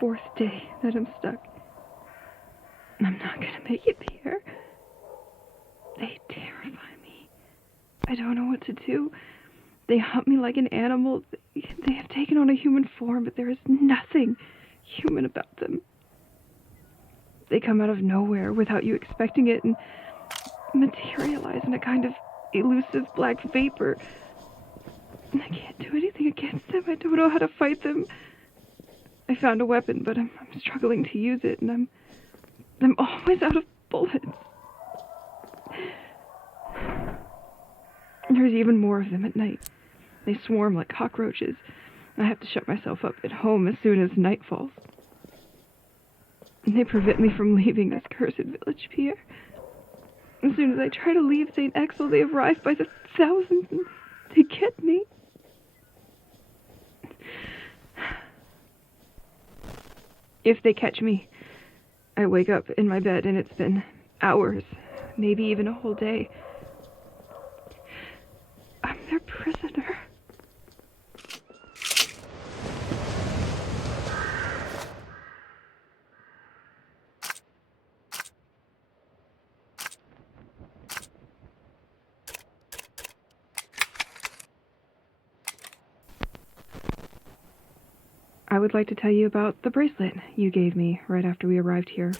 4th day that I'm stuck. I'm not gonna make it, Pierre. They terrify me. I don't know what to do. They hunt me like an animal. They have taken on a human form, but there is nothing human about them. They come out of nowhere without you expecting it and materialize in a kind of elusive black vapor. I can't do anything against them. I don't know how to fight them. I found a weapon, but I'm struggling to use it, and I'm always out of bullets. There's even more of them at night. They swarm like cockroaches. I have to shut myself up at home as soon as night falls. And they prevent me from leaving this cursed village, Pierre. As soon as I try to leave St. Axel, they arrive by the thousands and they get me. If they catch me, I wake up in my bed and it's been hours, maybe even a whole day. I'm their prisoner. I would like to tell you about the bracelet you gave me right after we arrived here.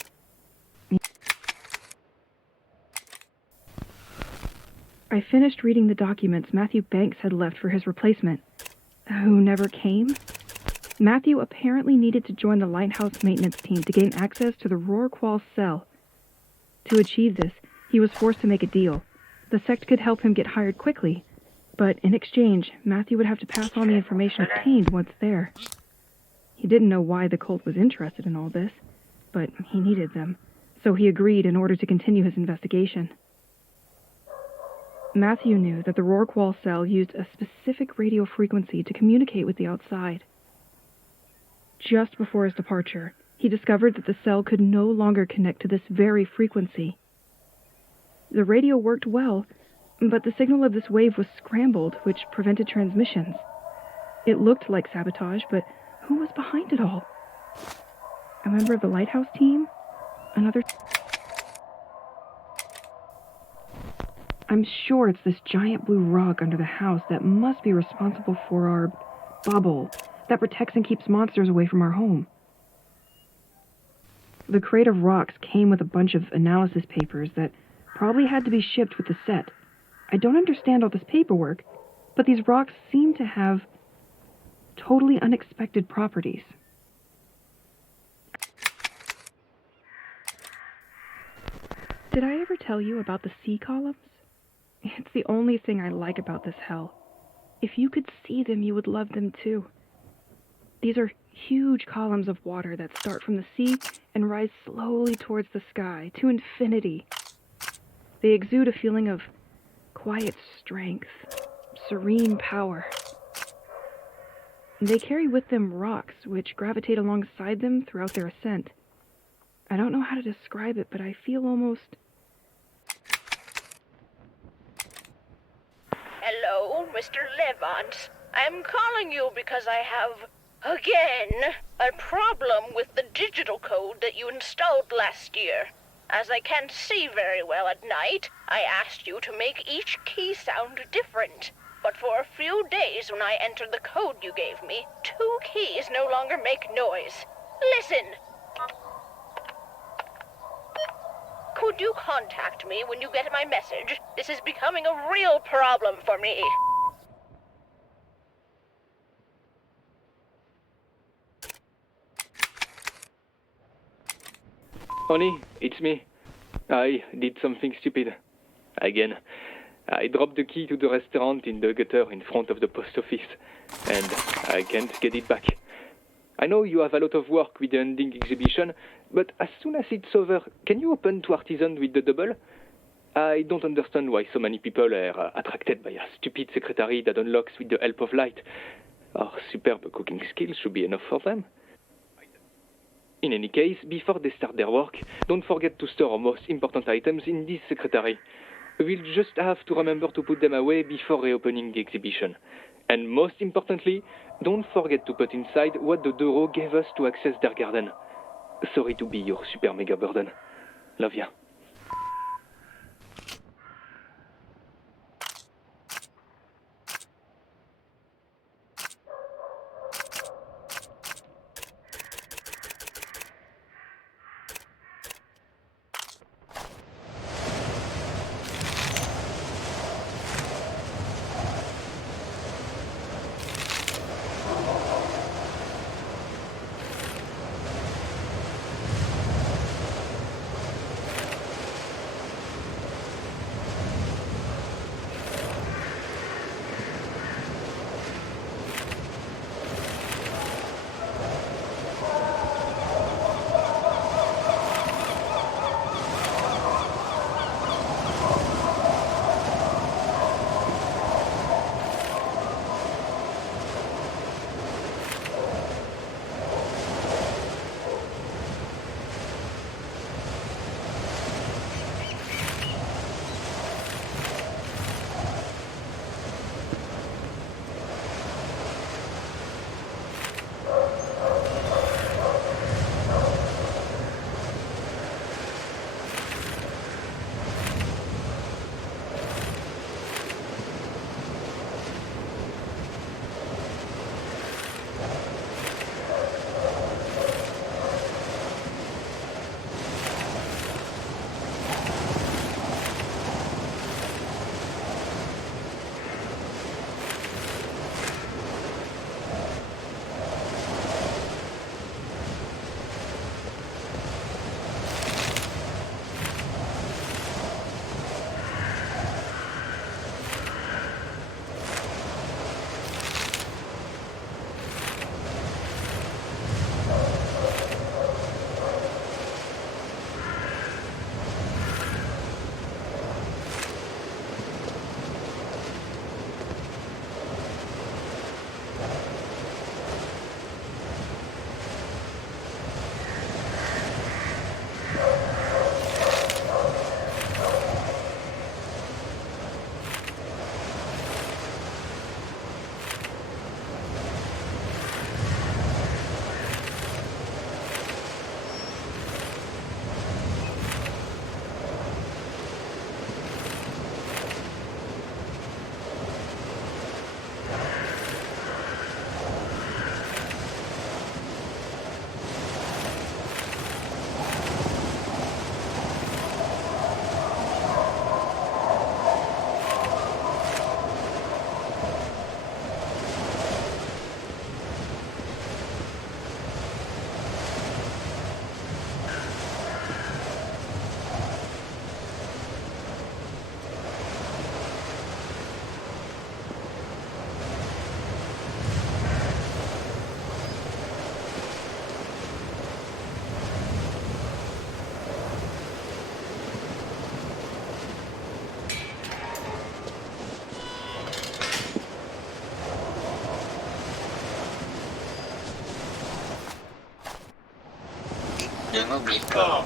I finished reading the documents Matthew Banks had left for his replacement, who never came. Matthew apparently needed to join the lighthouse maintenance team to gain access to the Rorqual cell. To achieve this, he was forced to make a deal. The sect could help him get hired quickly, but in exchange, Matthew would have to pass on the information obtained once there. He didn't know why the cult was interested in all this, but he needed them, so he agreed in order to continue his investigation. Matthew knew that the Rorqual cell used a specific radio frequency to communicate with the outside. Just before his departure, he discovered that the cell could no longer connect to this very frequency. The radio worked well, but the signal of this wave was scrambled, which prevented transmissions. It looked like sabotage, but who was behind it all? A member of the lighthouse team? Another... I'm sure it's this giant blue rock under the house that must be responsible for our bubble that protects and keeps monsters away from our home. The crate of rocks came with a bunch of analysis papers that probably had to be shipped with the set. I don't understand all this paperwork, but these rocks seem to have totally unexpected properties. Did I ever tell you about the sea columns? It's the only thing I like about this hell. If you could see them, you would love them too. These are huge columns of water that start from the sea and rise slowly towards the sky, to infinity. They exude a feeling of quiet strength, serene power. They carry with them rocks, which gravitate alongside them throughout their ascent. I don't know how to describe it, but I feel almost... Hello, Mr. Levant. I'm calling you because I have, again, a problem with the digital code that you installed last year. As I can't see very well at night, I asked you to make each key sound different. But for a few days when I entered the code you gave me, 2 keys no longer make noise. Listen! Could you contact me when you get my message? This is becoming a real problem for me. Honey, it's me. I did something stupid. Again. I dropped the key to the restaurant in the gutter in front of the post office, and I can't get it back. I know you have a lot of work with the ending exhibition, but as soon as it's over, can you open to Artisan with the double? I don't understand why so many people are attracted by a stupid secretary that unlocks with the help of light. Our superb cooking skills should be enough for them. In any case, before they start their work, don't forget to store our most important items in this secretary. We'll just have to remember to put them away before reopening the exhibition. And most importantly, don't forget to put inside what the Doro gave us to access their garden. Sorry to be your super mega burden. Love ya. Đừng bị cò.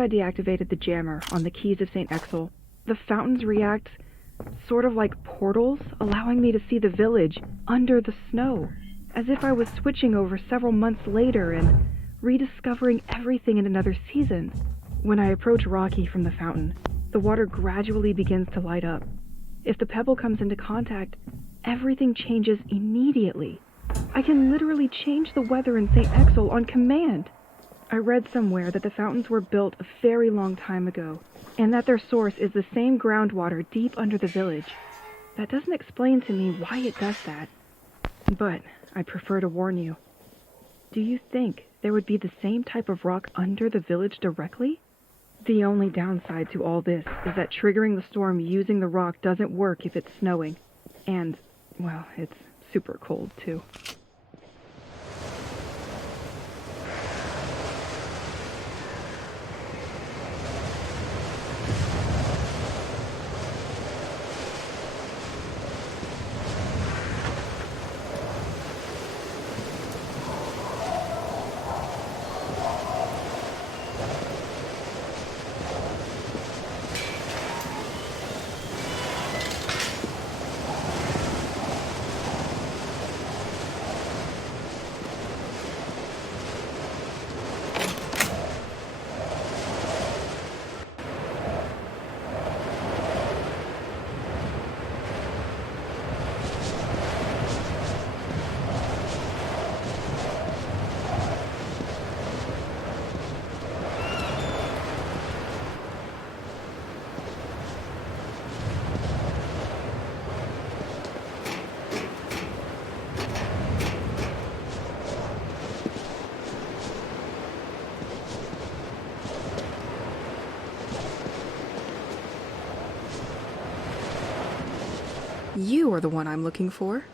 I deactivated the jammer on the Keys of St. Exel, the fountains react sort of like portals, allowing me to see the village under the snow, as if I was switching over several months later and rediscovering everything in another season. When I approach Rocky from the fountain, the water gradually begins to light up. If the pebble comes into contact, everything changes immediately. I can literally change the weather in St. Exel on command. I read somewhere that the fountains were built a very long time ago, and that their source is the same groundwater deep under the village. That doesn't explain to me why it does that, but I prefer to warn you. Do you think there would be the same type of rock under the village directly? The only downside to all this is that triggering the storm using the rock doesn't work if it's snowing. And, well, it's super cold too. You are the one I'm looking for.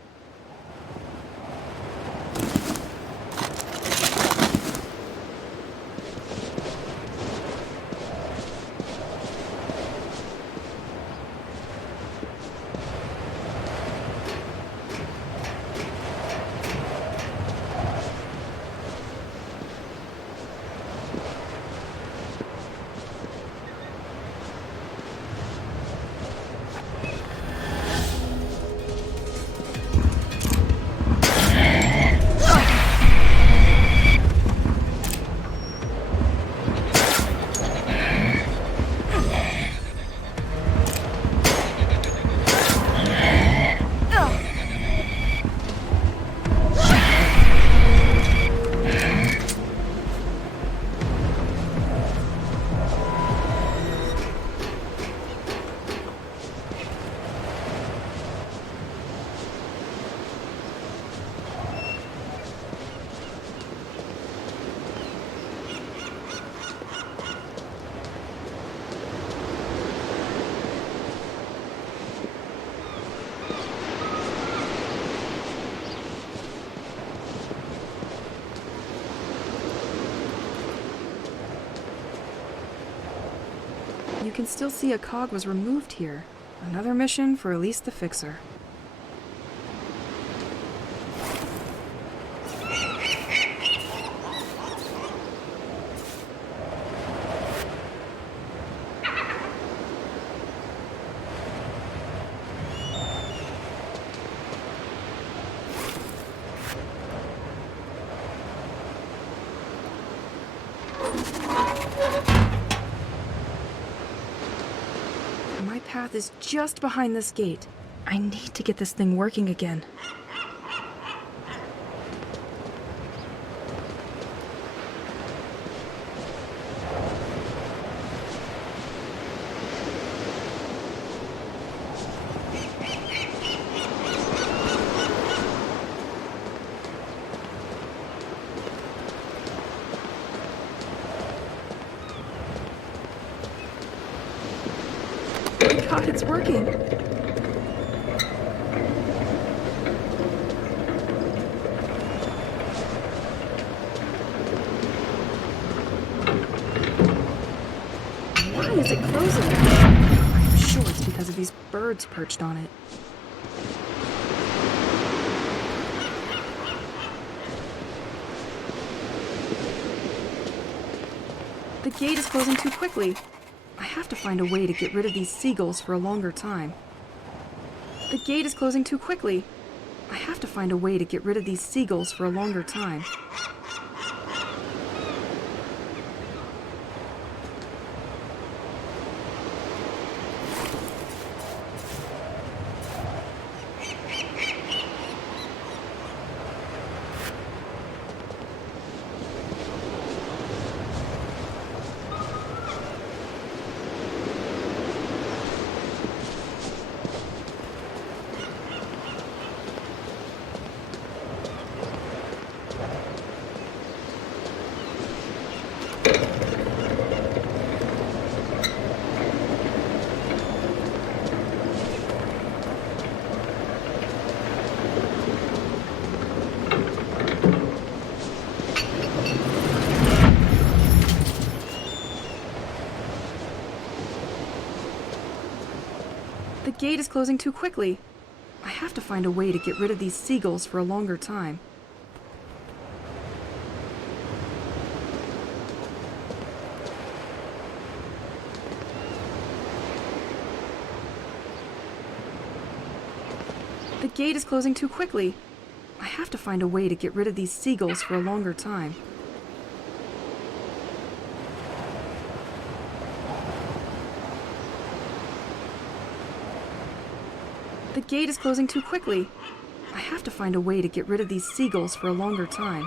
You can still see a cog was removed here. Another mission for Elise the Fixer. My path is just behind this gate. I need to get this thing working again. God, it's working. Why is it frozen? I'm sure it's because of these birds perched on it. The gate is closing too quickly. I have to find a way to get rid of these seagulls for a longer time. The gate is closing too quickly. I have to find a way to get rid of these seagulls for a longer time. The gate is closing too quickly. I have to find a way to get rid of these seagulls for a longer time. The gate is closing too quickly. I have to find a way to get rid of these seagulls for a longer time. The gate is closing too quickly. I have to find a way to get rid of these seagulls for a longer time.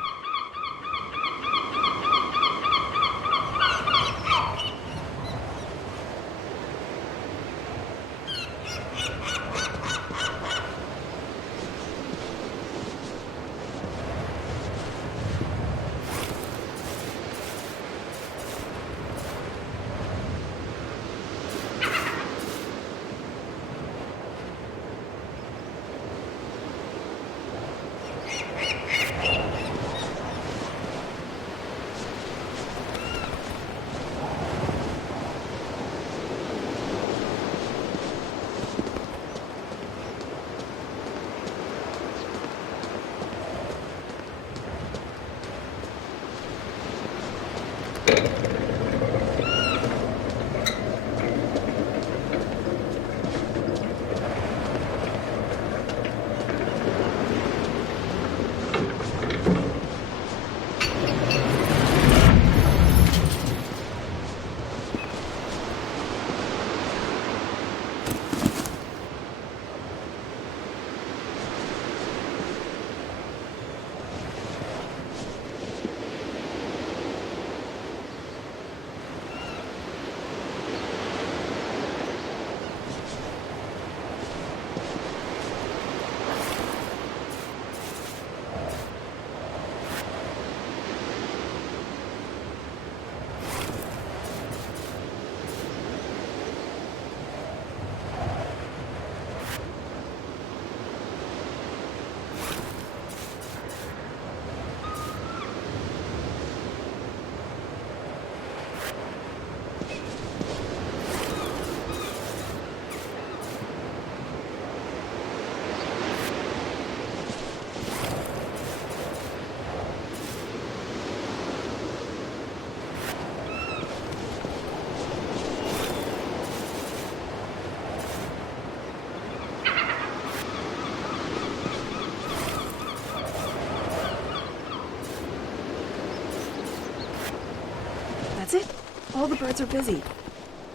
That's it. All the birds are busy.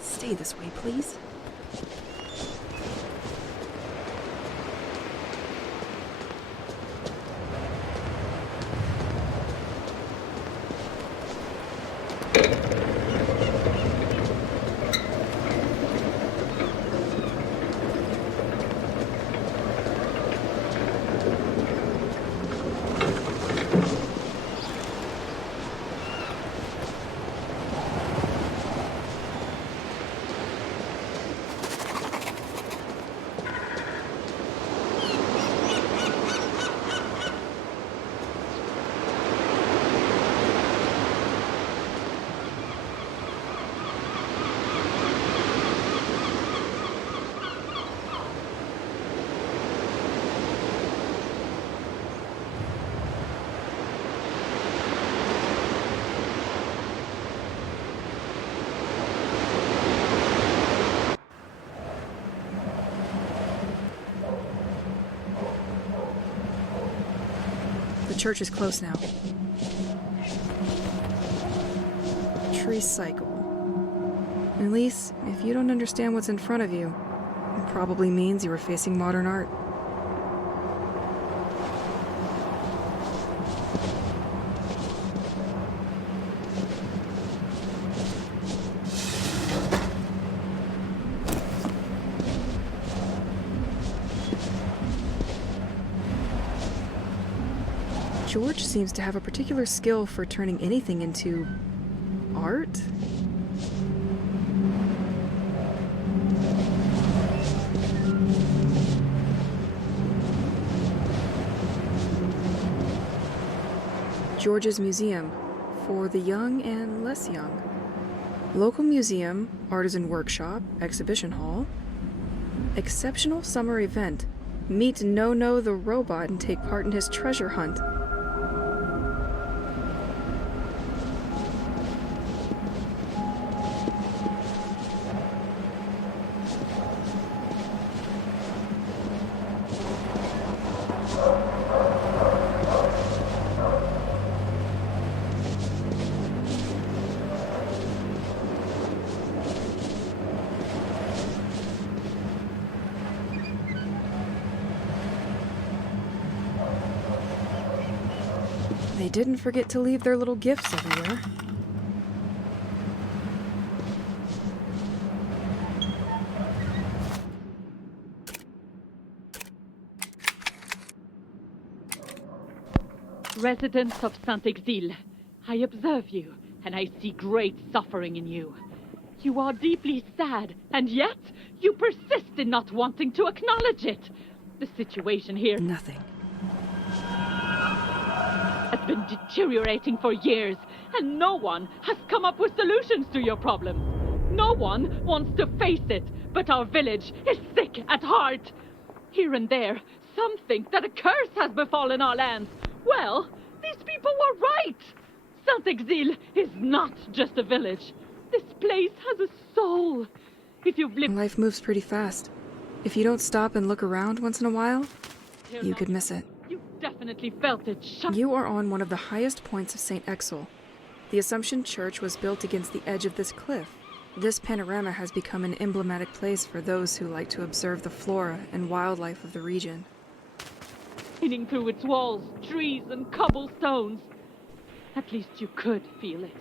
Stay this way, please. church is close now. Tricycle. Elise, if you don't understand what's in front of you, it probably means you are facing modern art. George seems to have a particular skill for turning anything into art. George's Museum, for the young and less young. Local museum, artisan workshop, exhibition hall. Exceptional summer event. Meet No-No the robot and take part in his treasure hunt. They didn't forget to leave their little gifts everywhere. Residents of Saint-Exile, I observe you, and I see great suffering in you. You are deeply sad, and yet you persist in not wanting to acknowledge it. The situation here Nothing. has been deteriorating for years, and no one has come up with solutions to your problem. No one wants to face it, but our village is sick at heart. Here and there, some think that a curse has befallen our lands. Well, these people were right. Saint-Exile is not just a village. This place has a soul. If you've lived Life moves pretty fast. If you don't stop and look around once in a while, here you long could miss it. you definitely felt it. You are on one of the highest points of St. Exile. The Assumption Church was built against the edge of this cliff. This panorama has become an emblematic place for those who like to observe the flora and wildlife of the region. Shining through its walls, trees and cobblestones. At least you could feel it.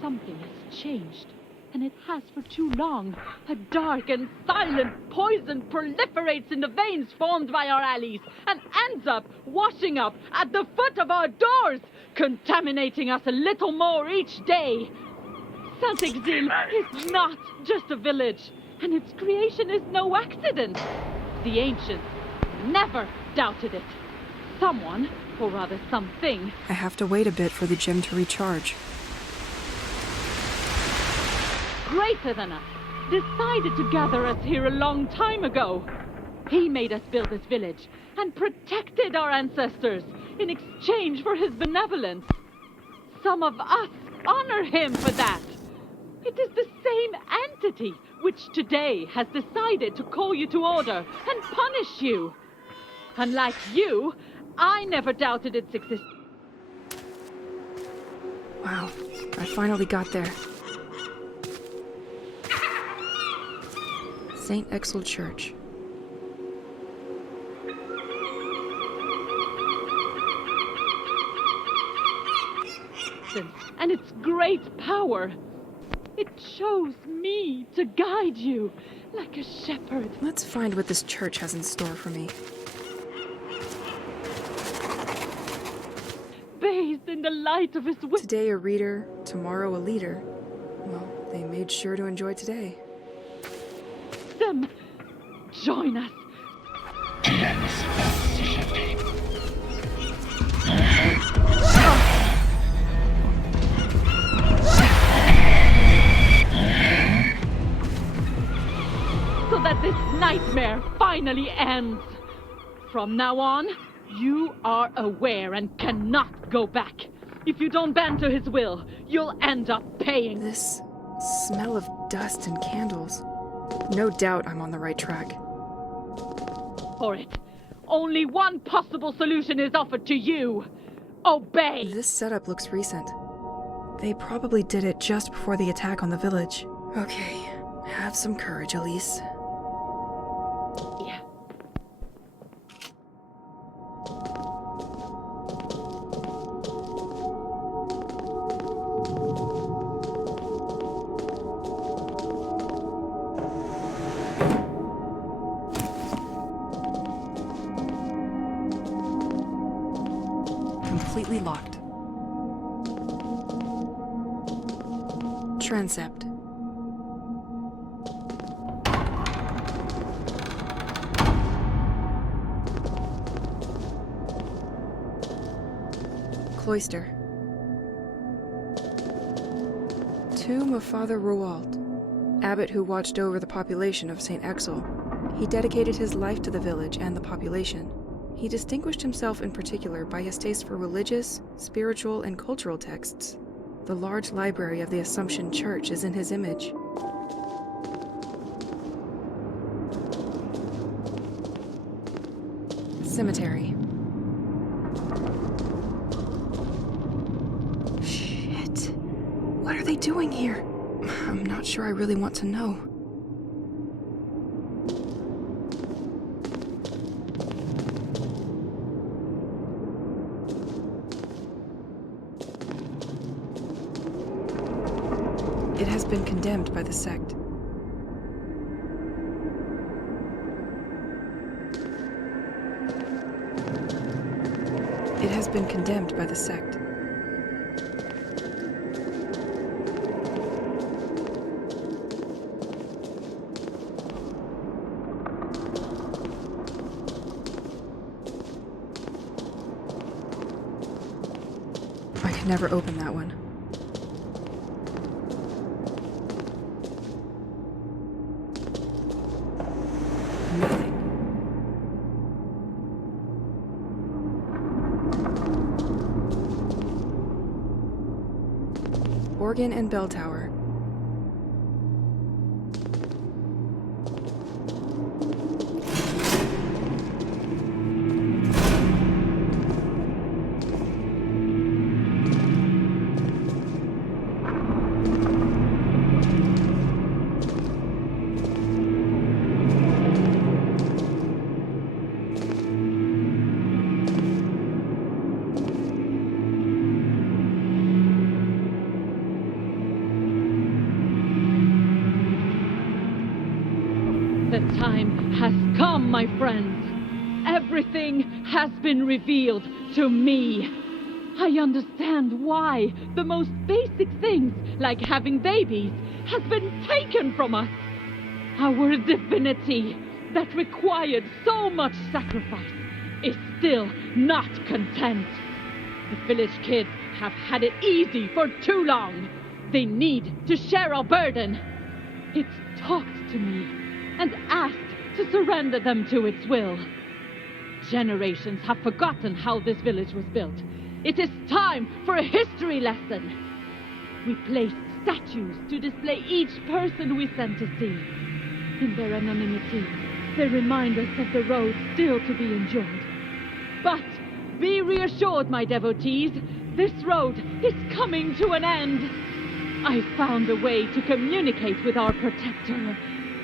Something has changed, and it has for too long. A dark and silent poison proliferates in the veins formed by our alleys and ends up washing up at the foot of our doors, contaminating us a little more each day. Saint-Exile is not just a village, and its creation is no accident. The ancients never doubted it. Someone, or rather something, I have to wait a bit for the gem to recharge. greater than us, decided to gather us here a long time ago. He made us build this village and protected our ancestors in exchange for his benevolence. Some of us honor him for that. It is the same entity which today has decided to call you to order and punish you. Unlike you, I never doubted its existence. Wow, I finally got there. St. Exile Church. And its great power. It chose me to guide you like a shepherd. Let's find what this church has in store for me. Bathed in the light of his wisdom. Today a reader, tomorrow a leader. Well, they made sure to enjoy today. Join us. So that this nightmare finally ends. From now on, you are aware and cannot go back. If you don't bend to his will, you'll end up paying. This smell of dust and candles. No doubt I'm on the right track. For it. Only one possible solution is offered to you. Obey! This setup looks recent. They probably did it just before the attack on the village. Okay, have some courage, Elise. Yeah. Completely locked. Transept. Cloister. Tomb of Father Roald, abbot who watched over the population of St. Exel. He dedicated his life to the village and the population. He distinguished himself in particular by his taste for religious, spiritual, and cultural texts. The large library of the Assumption Church is in his image. Cemetery. Shit. What are they doing here? I'm not sure I really want to know. It has been condemned by the sect. It has been condemned by the sect. I could never open that one. Nothing. Organ and bell tower. The time has come, my friends. Everything has been revealed to me. I understand why the most basic things, like having babies, has been taken from us. Our divinity, that required so much sacrifice, is still not content. The village kids have had it easy for too long. They need to share our burden. It's talked to me and asked to surrender them to its will. Generations have forgotten how this village was built. It is time for a history lesson. We placed statues to display each person we sent to see. In their anonymity, they remind us of the road still to be enjoyed. But be reassured, my devotees, this road is coming to an end. I found a way to communicate with our protector.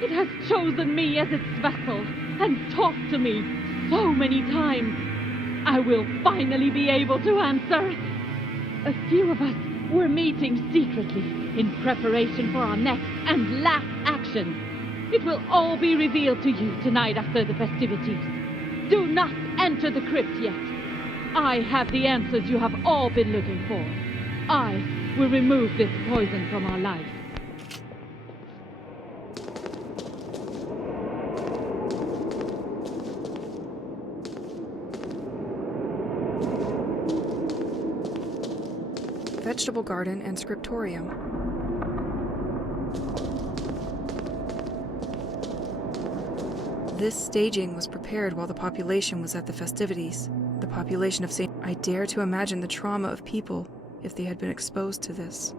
It has chosen me as its vessel and talked to me so many times. I will finally be able to answer. A few of us were meeting secretly in preparation for our next and last action. It will all be revealed to you tonight after the festivities. Do not enter the crypt yet. I have the answers you have all been looking for. I will remove this poison from our lives. Vegetable garden and scriptorium. This staging was prepared while the population was at the festivities. The population of St. I dare to imagine the trauma of people if they had been exposed to this.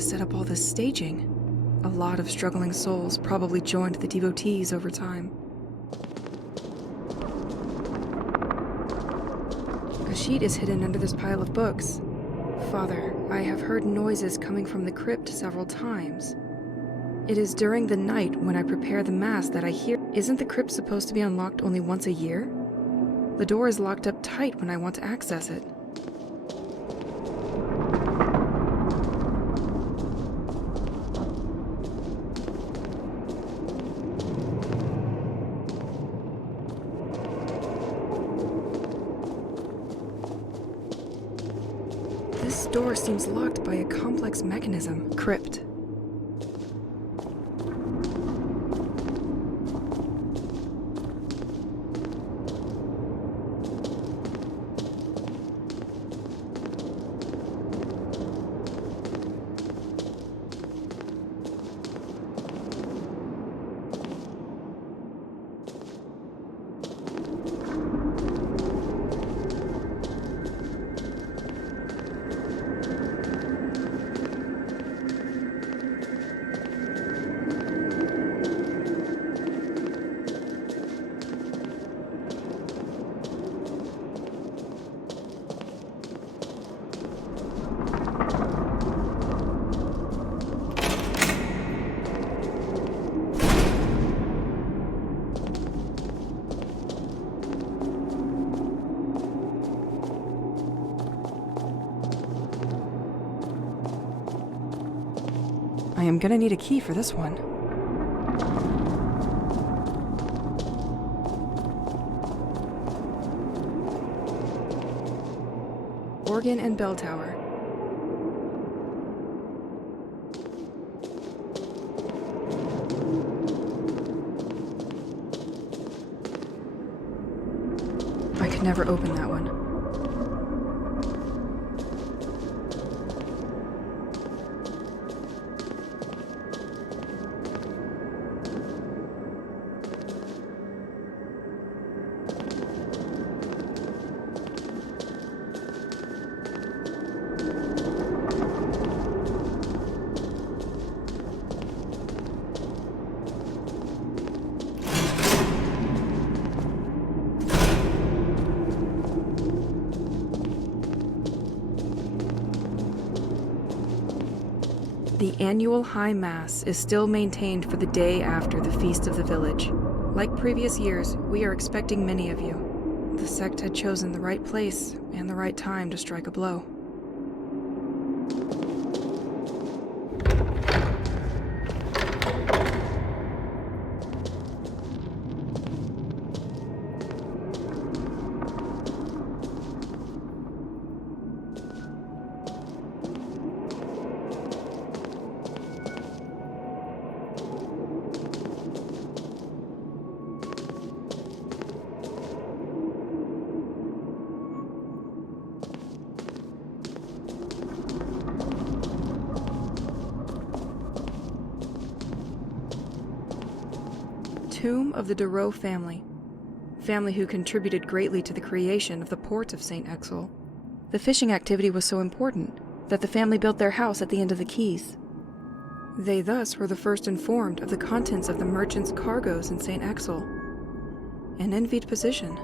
to set up all this staging. A lot of struggling souls probably joined the devotees over time. A sheet is hidden under this pile of books. Father, I have heard noises coming from the crypt several times. It is during the night when I prepare the Mass that I hear. Isn't the crypt supposed to be unlocked only once a year? The door is locked up tight when I want to access it. This door seems locked by a complex mechanism. Crypt. I am gonna need a key for this one. Organ and bell tower. I could never open that one. The annual High Mass is still maintained for the day after the Feast of the Village. Like previous years, we are expecting many of you. The sect had chosen the right place and the right time to strike a blow. Tomb of the Dureau family who contributed greatly to the creation of the port of St. Exel. The fishing activity was so important that the family built their house at the end of the quays. They thus were the first informed of the contents of the merchants' cargoes in St. Exel. An envied position.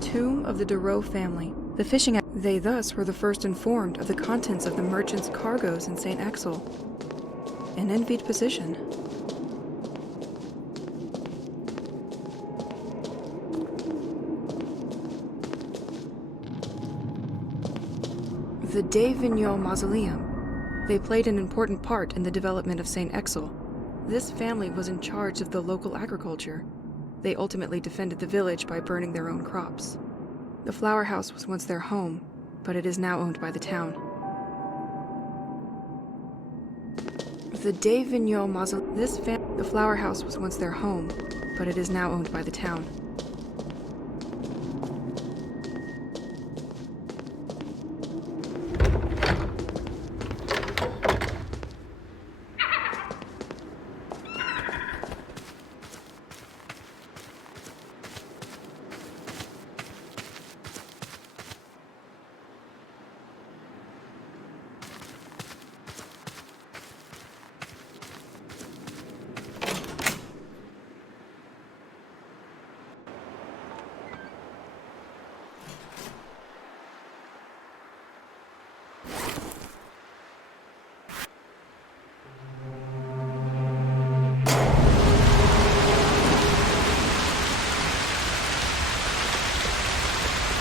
Tomb of the Dureau family. They thus were the first informed of the contents of the merchants' cargoes in St. Exel. An envied position. The de Vigneault Mausoleum. They played an important part in the development of St. Exel. This family was in charge of the local agriculture. They ultimately defended the village by burning their own crops. The flower house was once their home, but it is now owned by the town. The De Vigneault mausoleum. The flower house was once their home, but it is now owned by the town.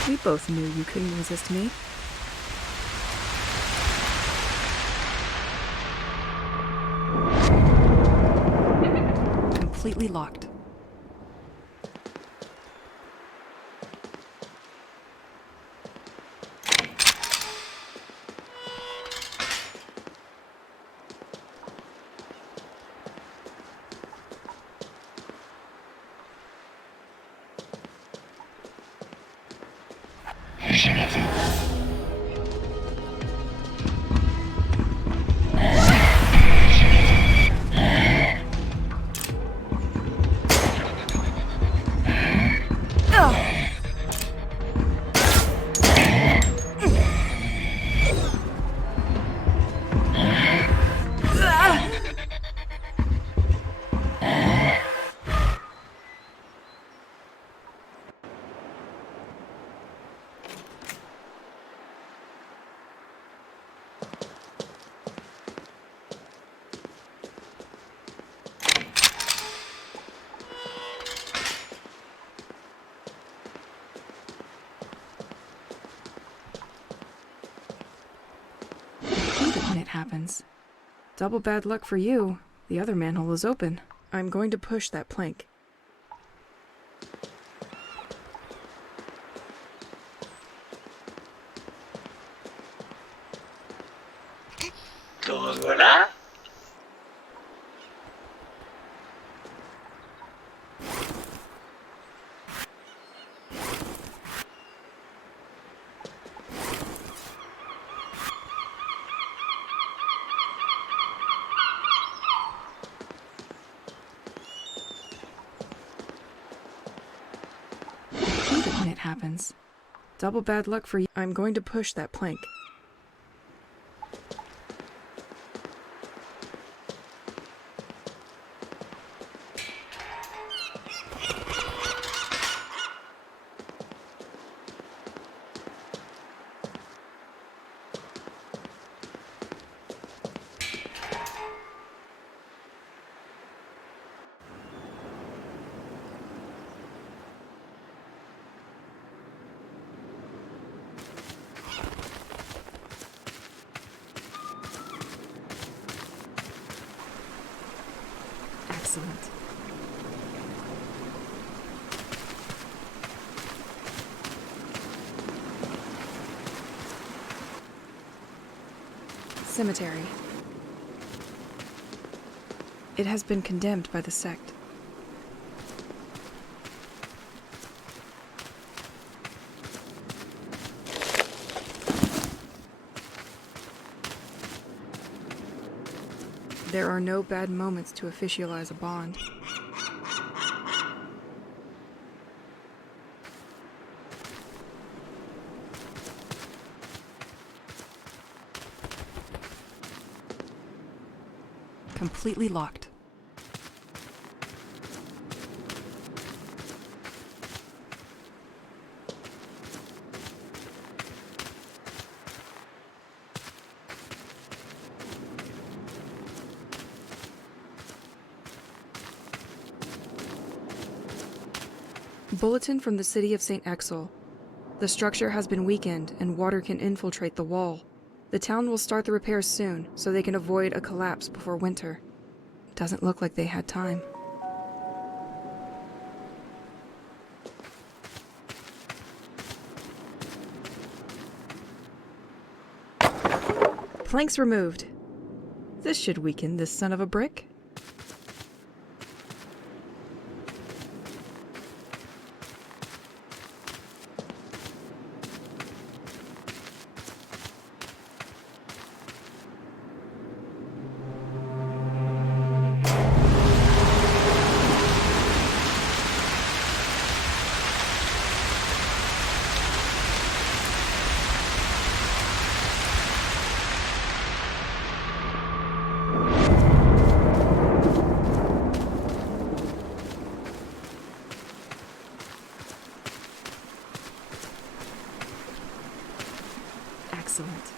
We both knew you couldn't resist me. Completely locked. When it happens. Double bad luck for you. The other manhole is open. I'm going to push that plank. Donc voilà. When it happens. Double bad luck for you. I'm going to push that plank. Excellent. Cemetery. It has been condemned by the sect. There are no bad moments to officialize a bond. Completely locked. Bulletin from the city of St. Exel. The structure has been weakened and water can infiltrate the wall. The town will start the repairs soon so they can avoid a collapse before winter. Doesn't look like they had time. Planks removed. This should weaken this son of a brick. Excellent.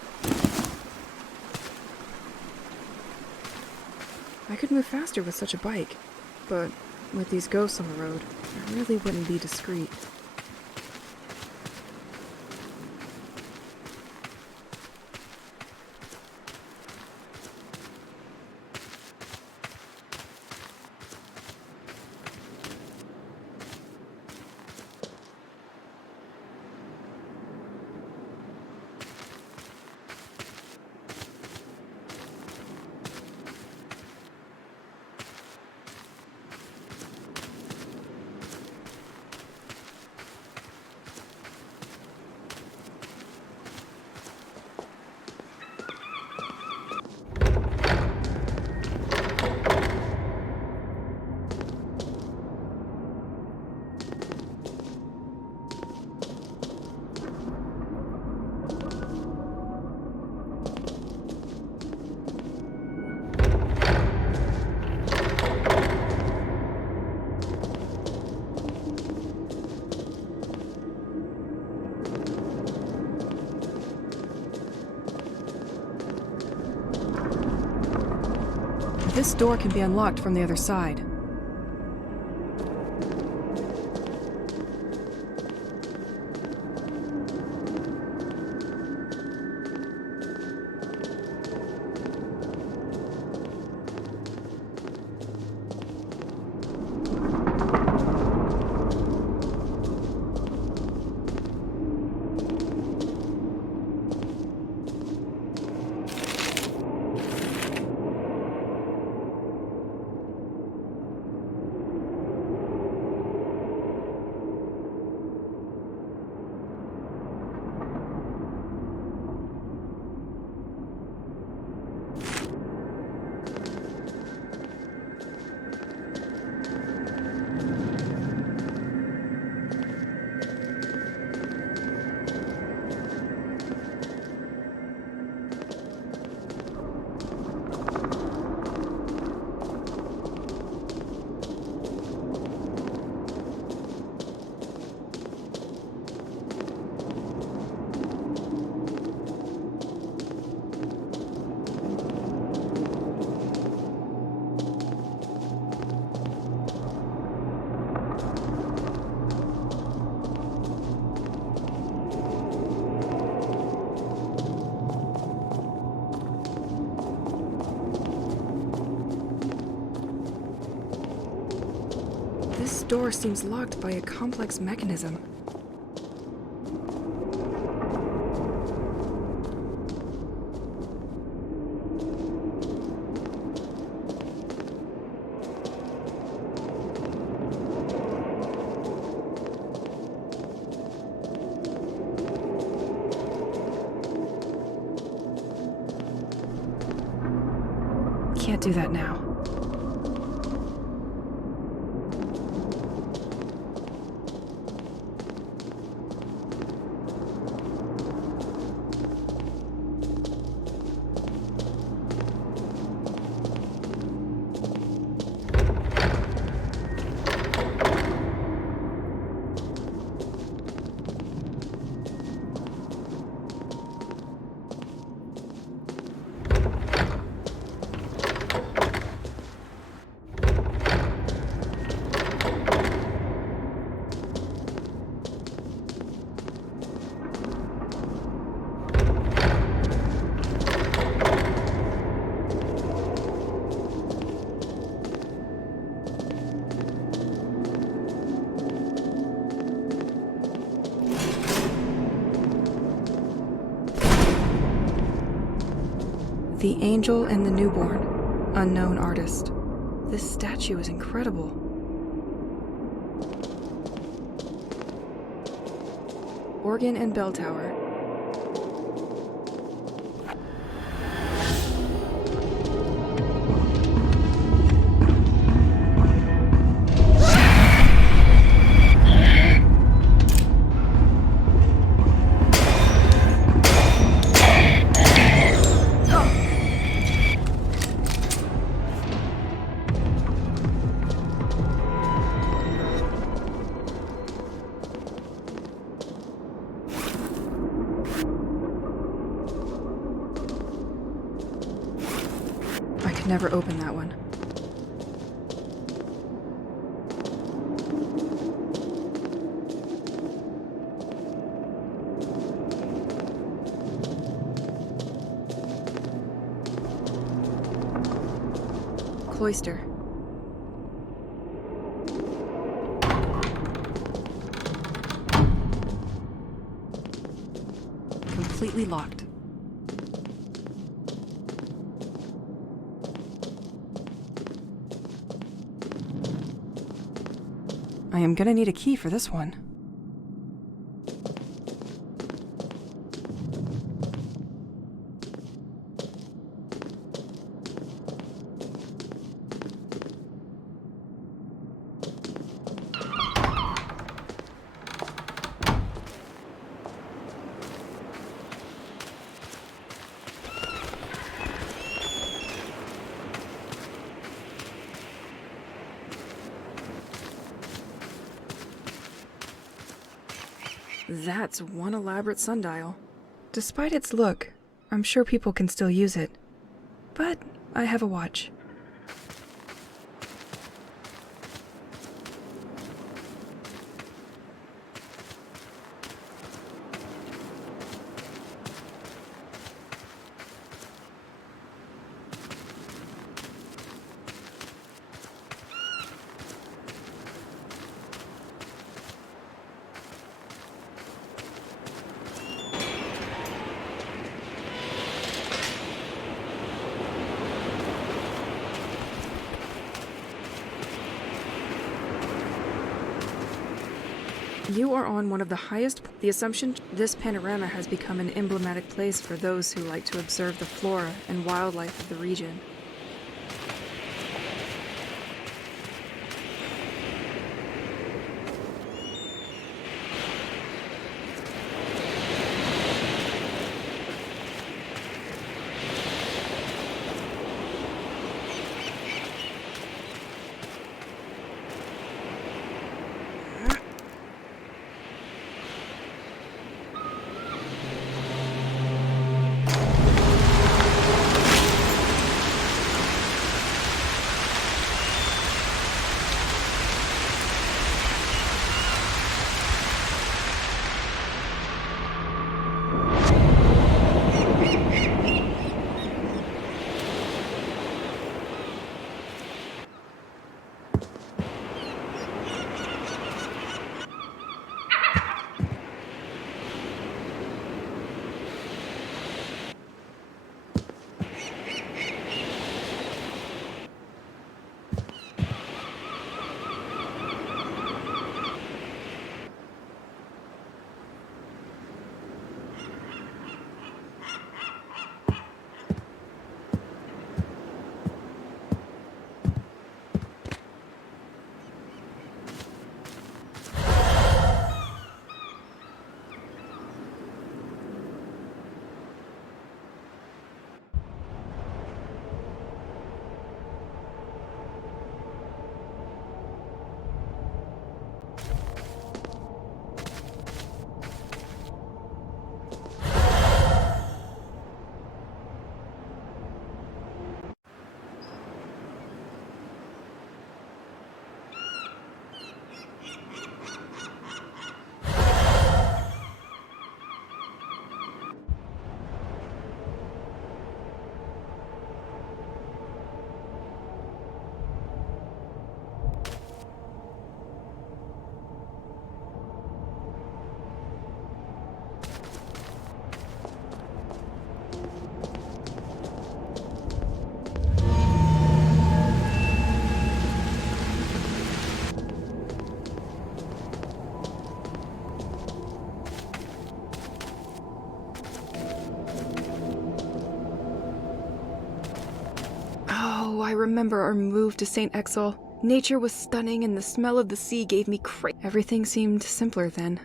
I could move faster with such a bike, but with these ghosts on the road, I really wouldn't be discreet. This door can be unlocked from the other side. This door seems locked by a complex mechanism. Can't do that now. The Angel and the Newborn, unknown artist. This statue is incredible. Organ and bell tower. I could never open that one. Cloister. Completely locked. I am gonna need a key for this one. That's one elaborate sundial. Despite its look, I'm sure people can still use it. But I have a watch. You are on one of the highest. The assumption this panorama has become an emblematic place for those who like to observe the flora and wildlife of the region. I remember our move to St. Exel. Nature was stunning and the smell of the sea gave me Everything seemed simpler then.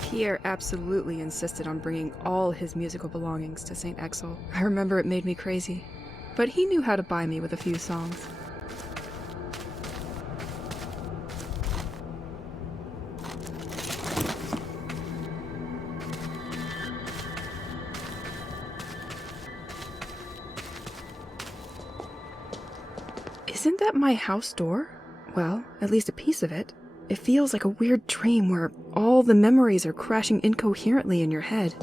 Pierre absolutely insisted on bringing all his musical belongings to St. Exel. I remember it made me crazy. But he knew how to buy me with a few songs. Isn't that my house door? Well, at least a piece of it. It feels like a weird dream where all the memories are crashing incoherently in your head.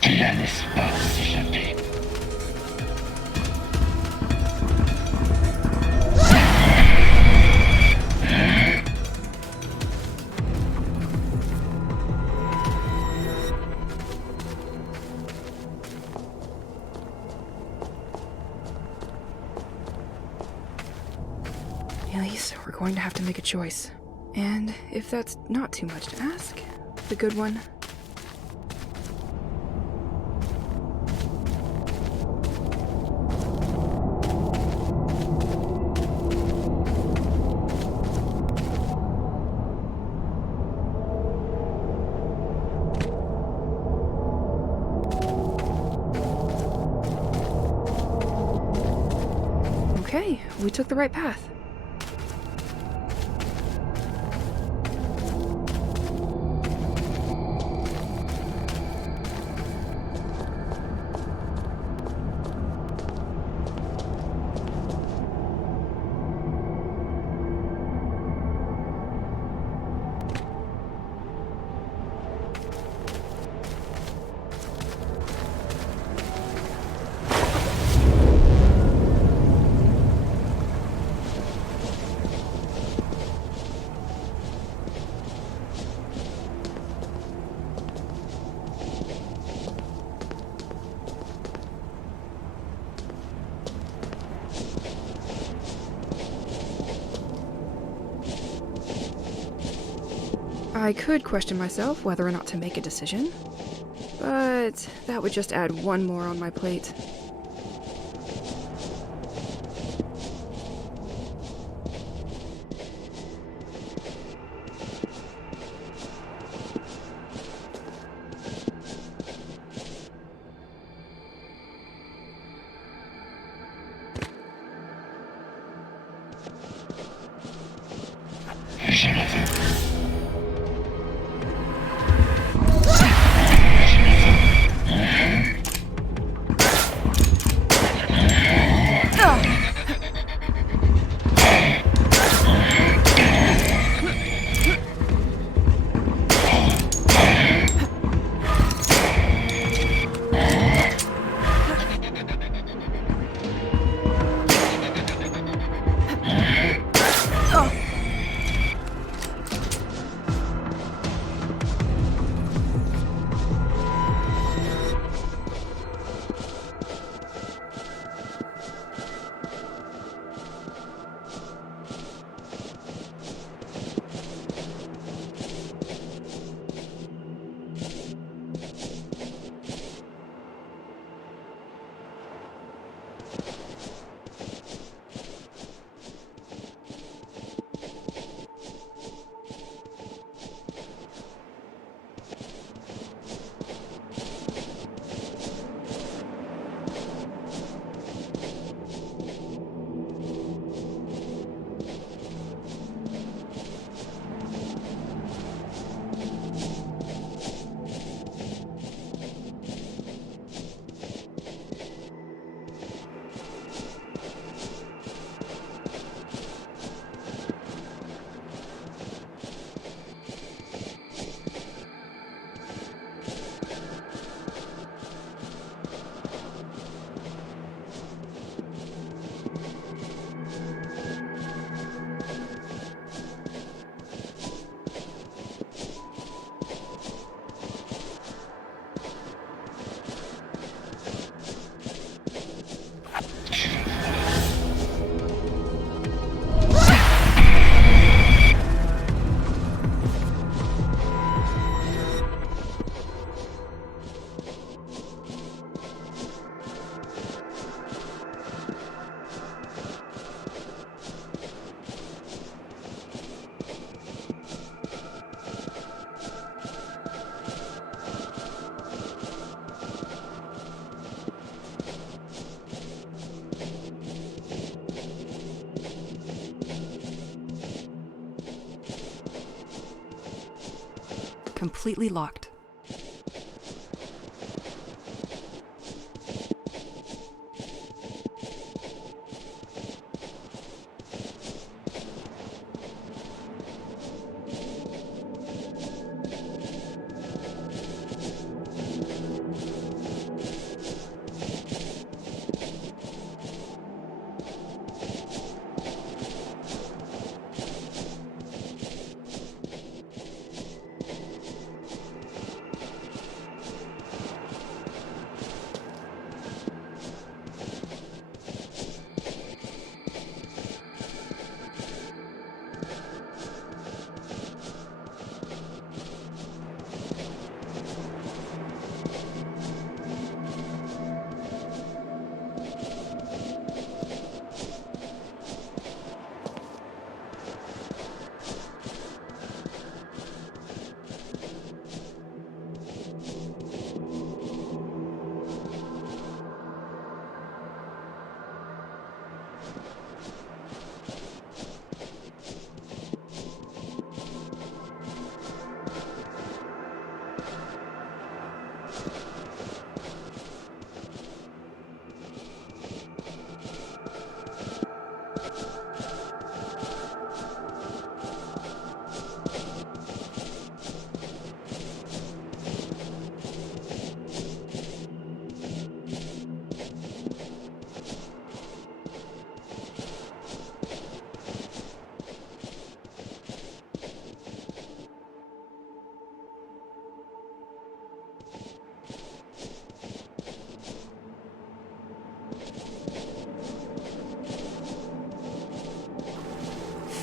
Tu la laisses pas s'échapper. Elise, we're going to have to make a choice. And if that's not too much to ask, the good one. Okay, we took the right path. I could question myself whether or not to make a decision, but that would just add one more on my plate. Je le veux. completely locked.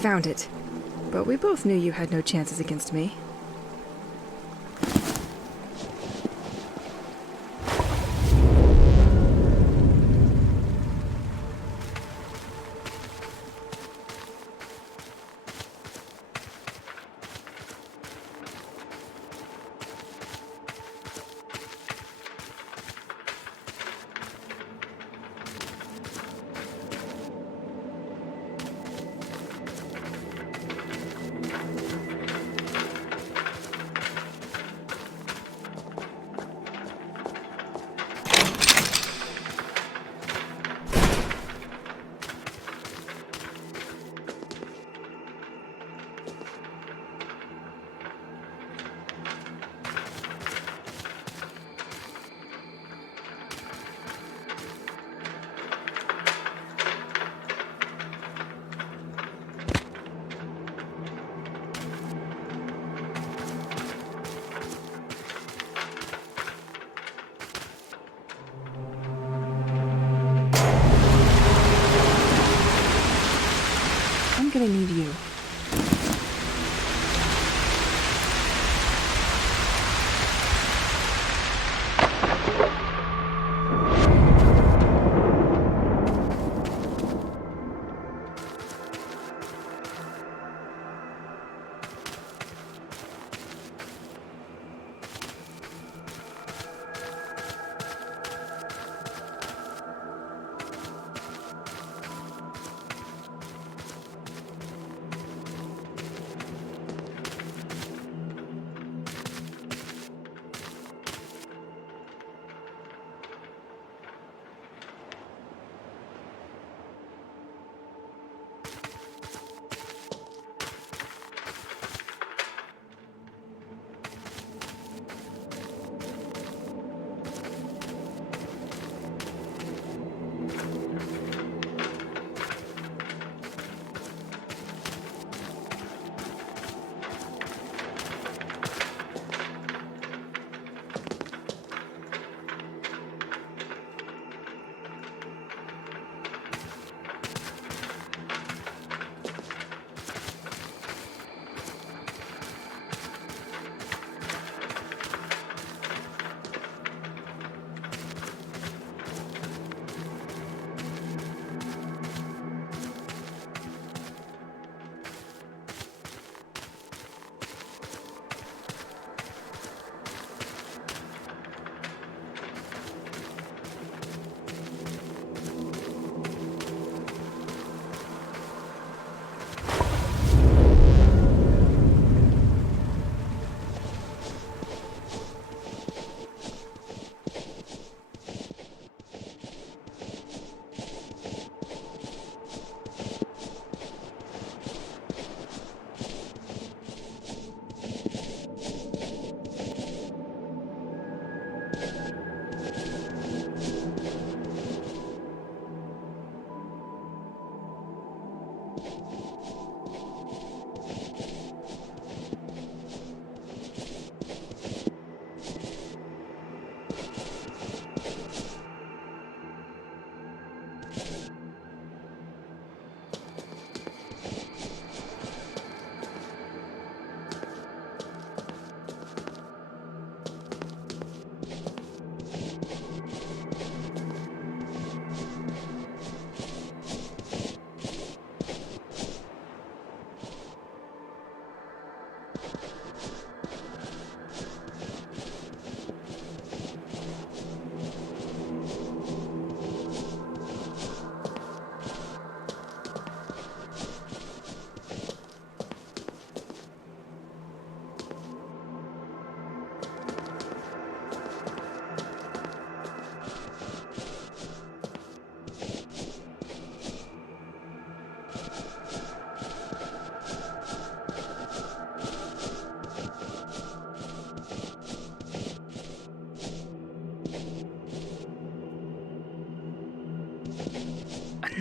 Found it. But we both knew you had no chances against me.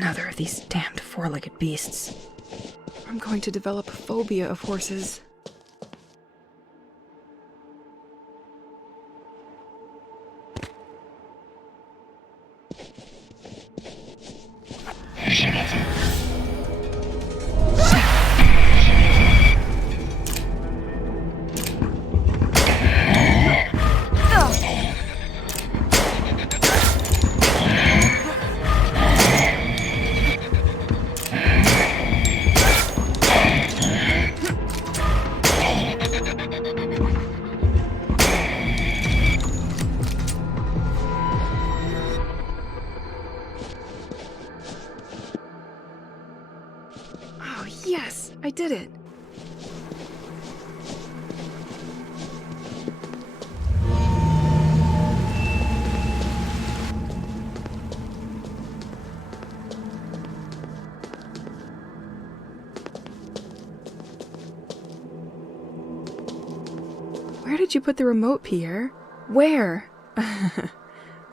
Another of these damned four-legged beasts. I'm going to develop a phobia of horses. Je la veux. Oh, yes! I did it! Where did you put the remote, Pierre? Where?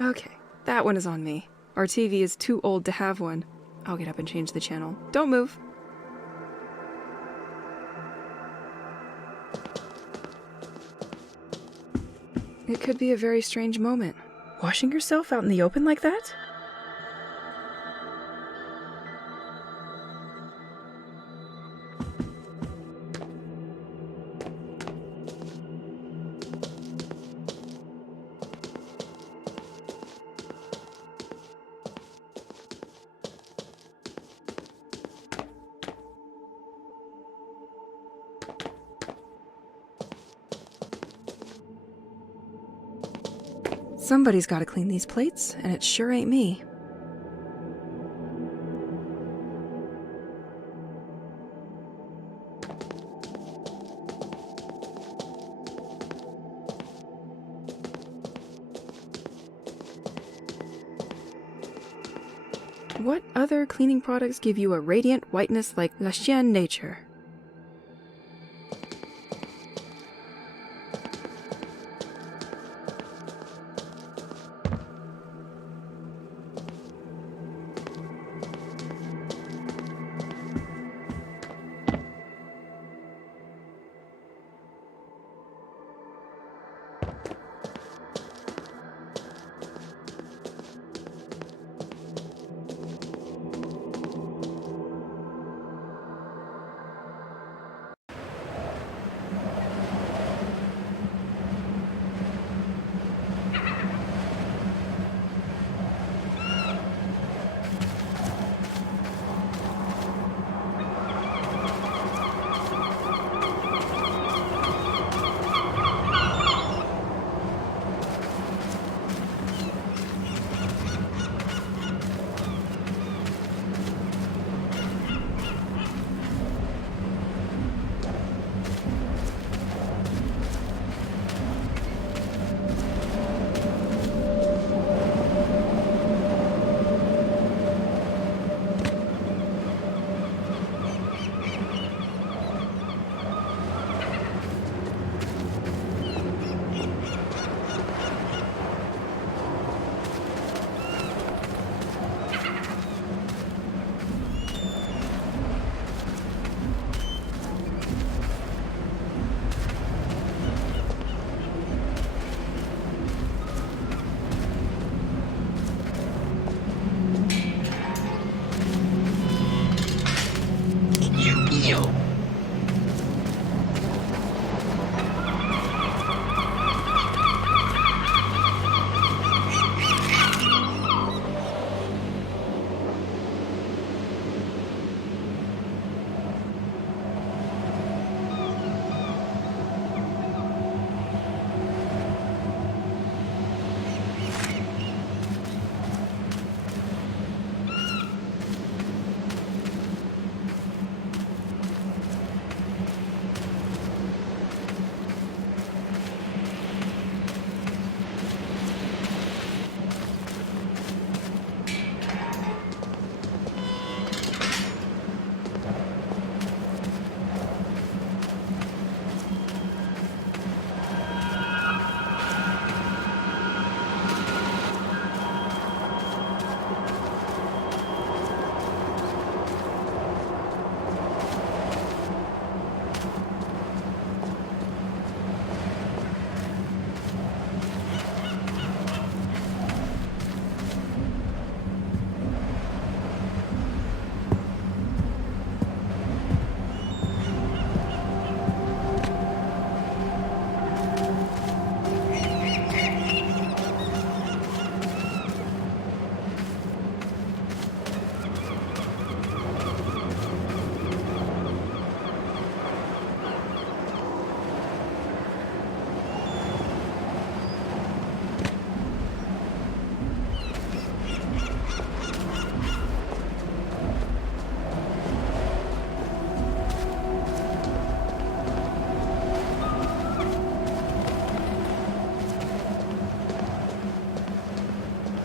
Okay, that one is on me. Our TV is too old to have one. I'll get up and change the channel. Don't move. It could be a very strange moment. Washing yourself out in the open like that? Somebody's gotta clean these plates, and it sure ain't me. What other cleaning products give you a radiant whiteness like La Chienne Nature?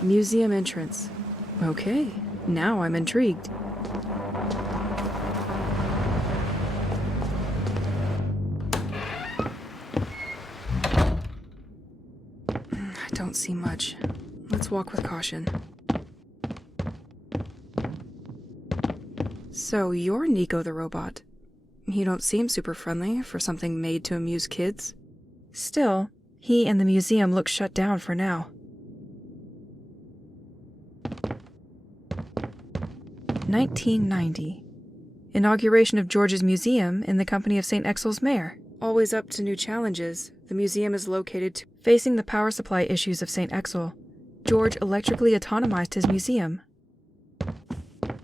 Museum entrance. Okay, now I'm intrigued. I don't see much. Let's walk with caution. So you're Nico the robot. You don't seem super friendly for something made to amuse kids. Still, he and the museum look shut down for now. 1990. Inauguration of George's Museum in the company of St. Exel's mayor. Always up to new challenges, the museum is located facing the power supply issues of St. Exel. George electrically autonomized his museum.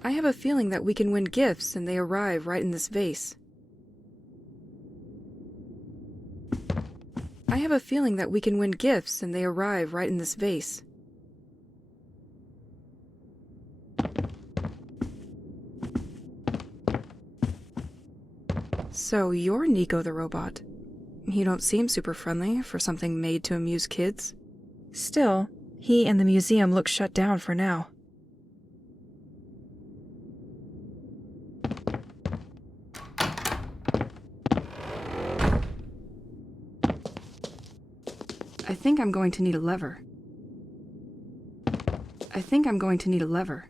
I have a feeling that we can win gifts and they arrive right in this vase. I have a feeling that we can win gifts and they arrive right in this vase. So you're Nico the robot. You don't seem super friendly for something made to amuse kids. Still, he and the museum look shut down for now. I think I'm going to need a lever. I think I'm going to need a lever.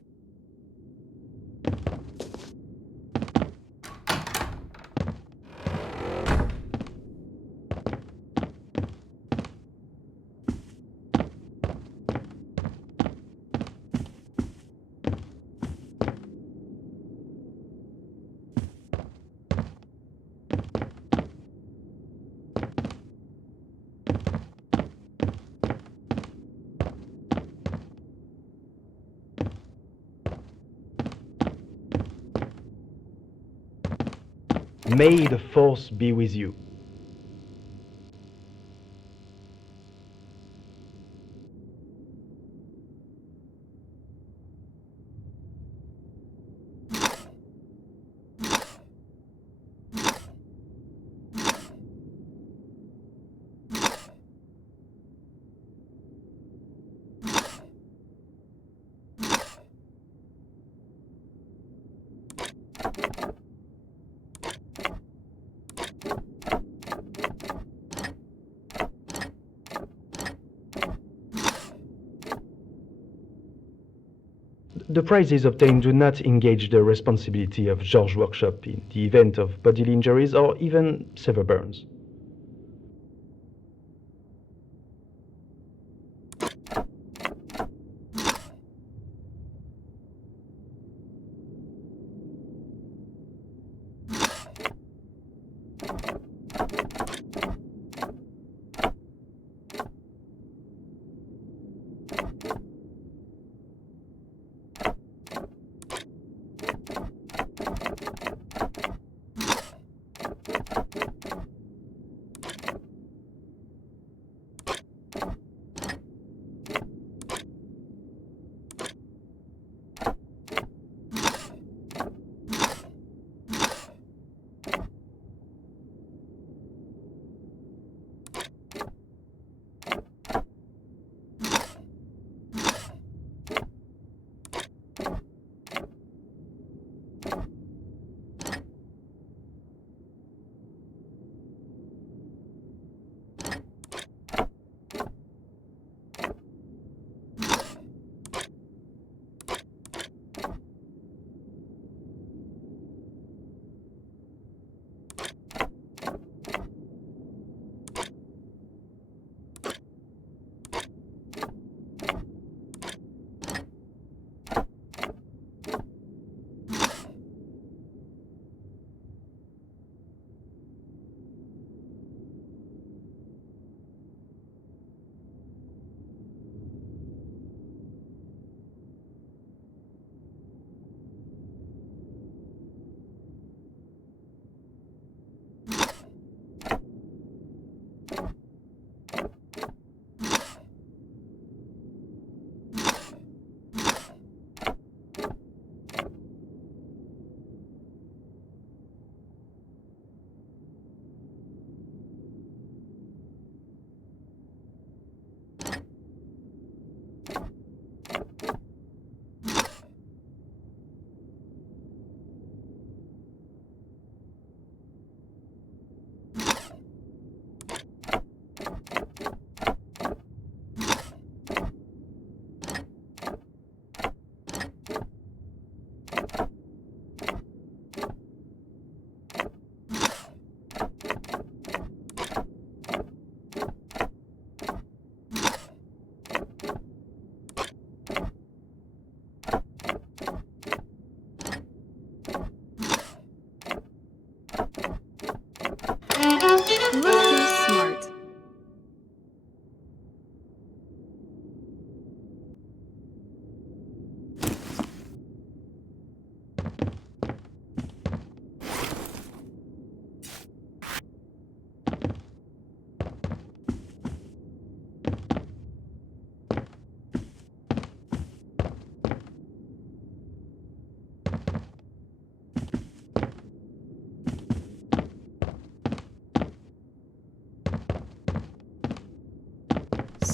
May the Force be with you. The prizes obtained do not engage the responsibility of George Workshop in the event of bodily injuries or even severe burns.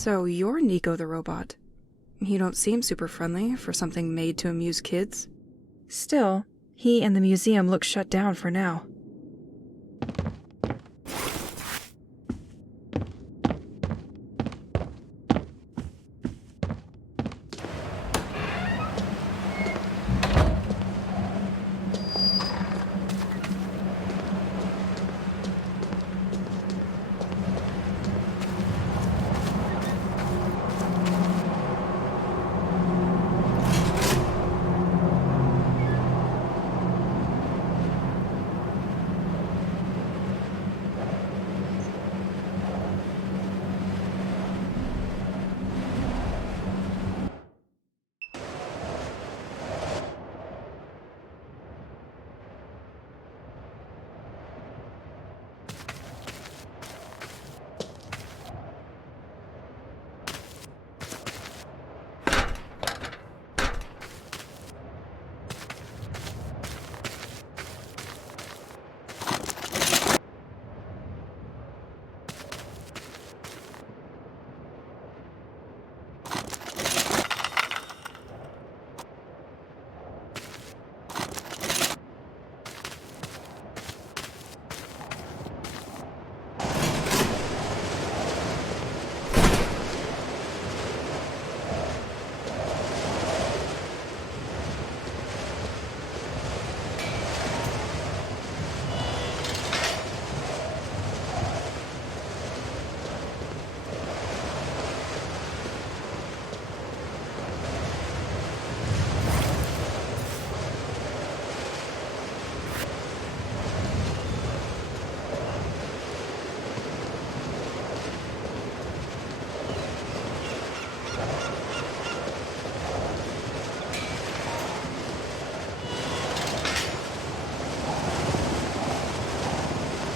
So you're Nico the robot. You don't seem super friendly for something made to amuse kids. Still, he and the museum look shut down for now.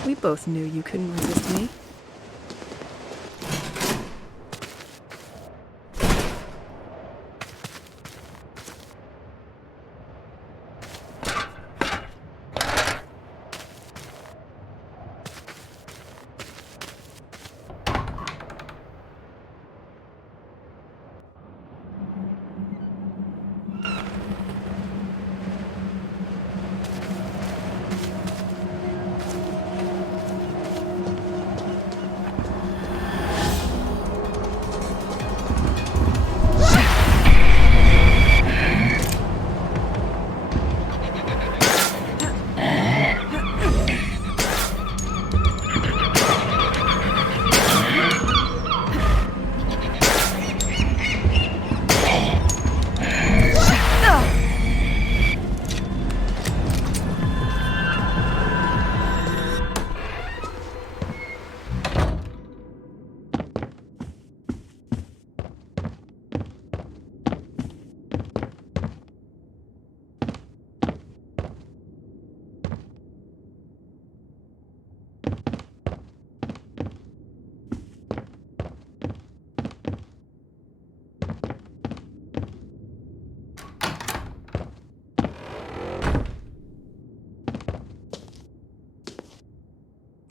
We both knew you couldn't resist me.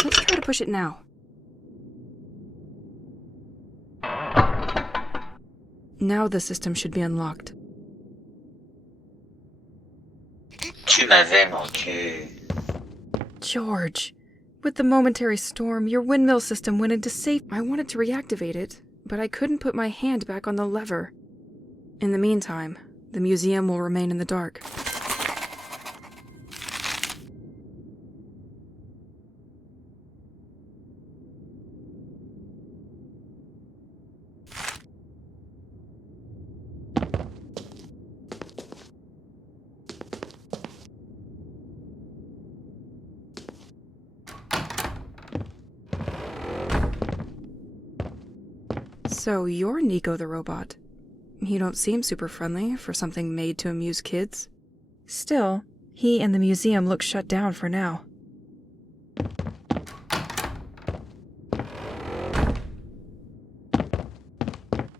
Let's try to push it now. Now the system should be unlocked. Tu m'avais manqué. George, with the momentary storm, your windmill system went into safe. I wanted to reactivate it, but I couldn't put my hand back on the lever. In the meantime, the museum will remain in the dark. So you're Nico the robot. You don't seem super friendly for something made to amuse kids. Still, he and the museum look shut down for now.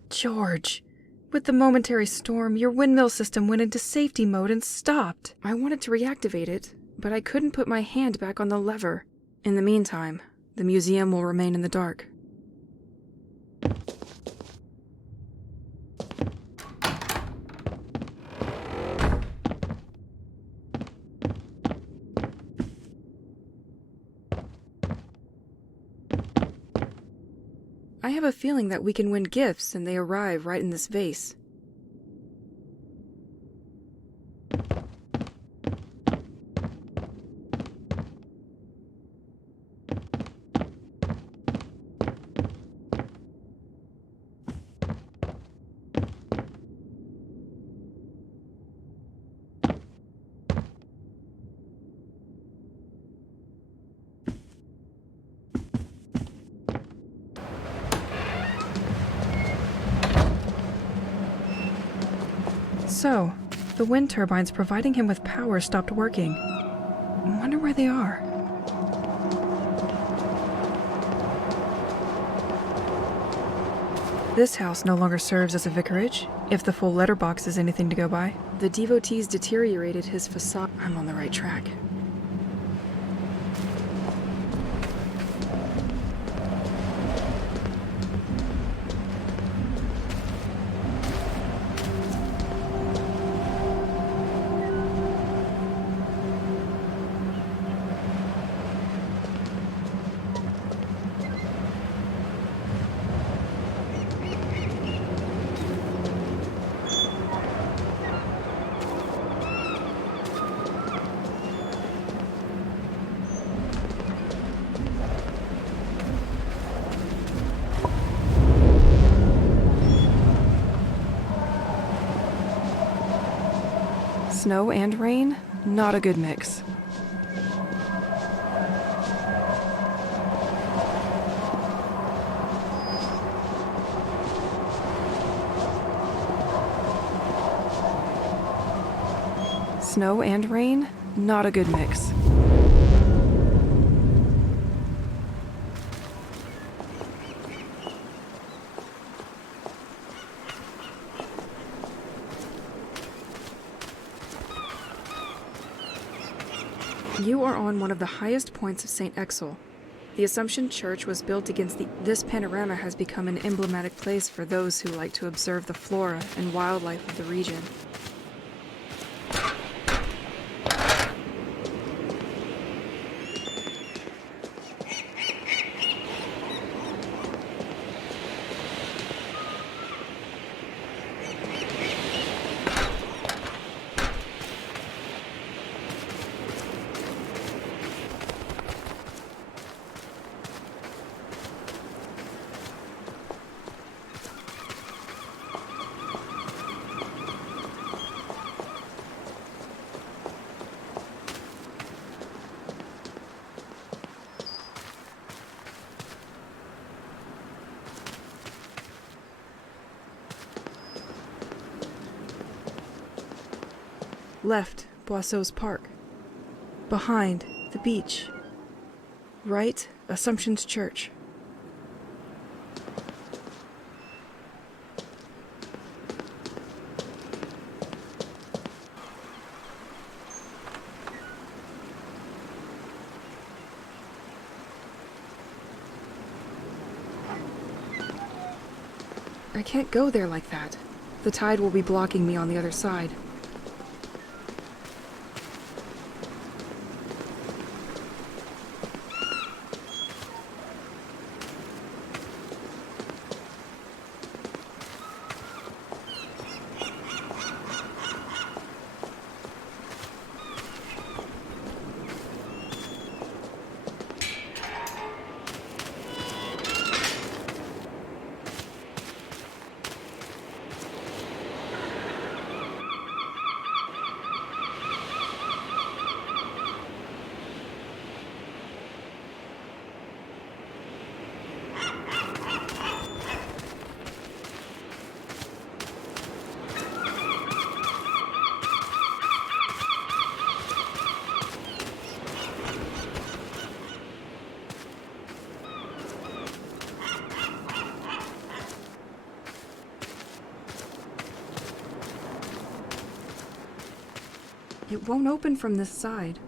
George, with the momentary storm, your windmill system went into safety mode and stopped. I wanted to reactivate it, but I couldn't put my hand back on the lever. In the meantime, the museum will remain in the dark. I have a feeling that we can win gifts and they arrive right in this vase. So, the wind turbines providing him with power stopped working. I wonder where they are. This house no longer serves as a vicarage, if the full letterbox is anything to go by. The devotees deteriorated his facade. I'm on the right track. Snow and rain? Not a good mix. Snow and rain? Not a good mix. You are on one of the highest points of St. Exel. The Assumption Church was built against This panorama has become an emblematic place for those who like to observe the flora and wildlife of the region. Left, Boisseau's Park. Behind, the beach. Right, Assumption's Church. I can't go there like that. The tide will be blocking me on the other side. It won't open from this side.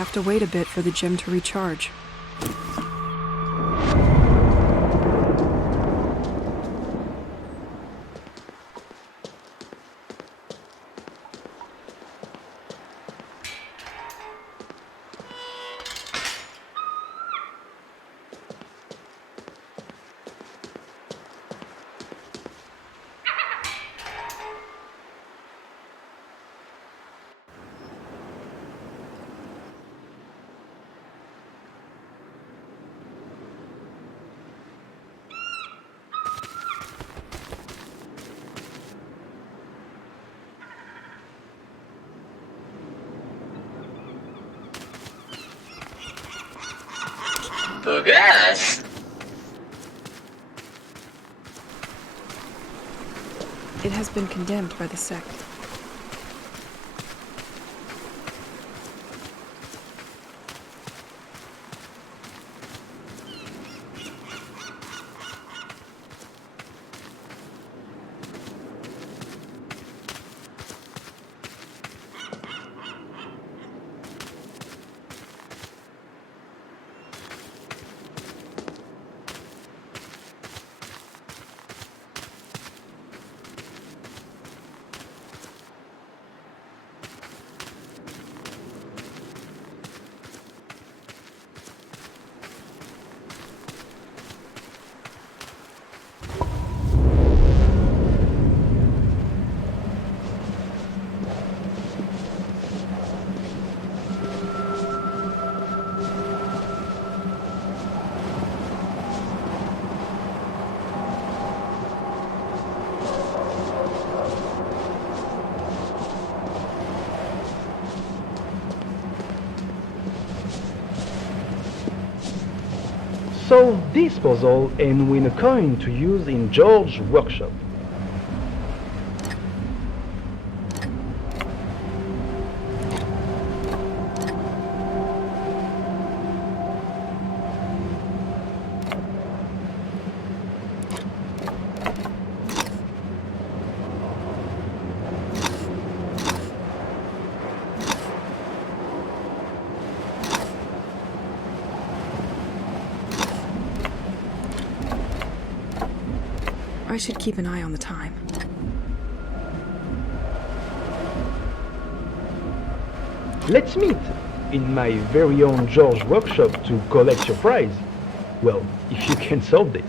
have to wait a bit for the gem to recharge. Beau gosse. It has been condemned by the sect. Solve this puzzle and win a coin to use in George's workshop. I should keep an eye on the time. Let's meet in my very own George workshop to collect your prize. Well, if you can solve this.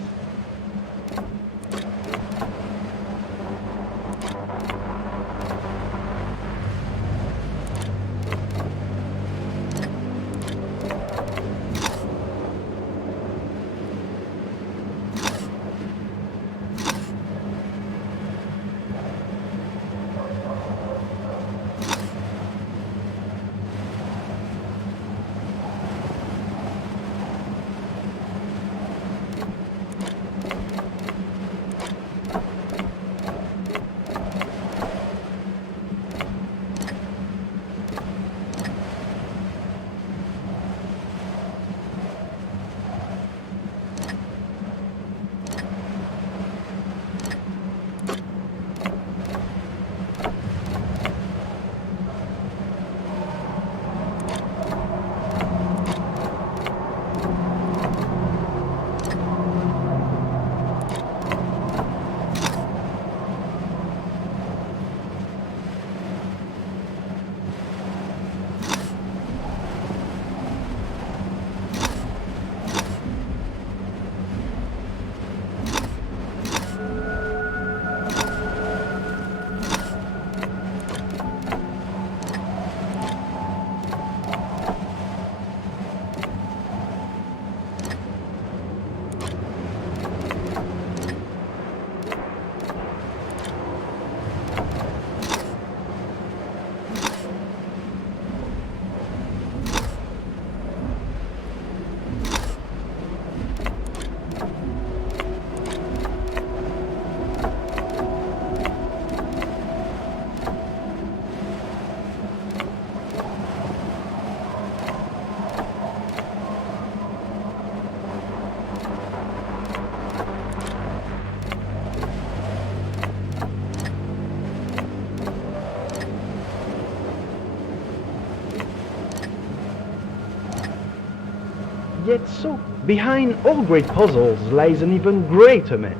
Yet so, behind all great puzzles lies an even greater man.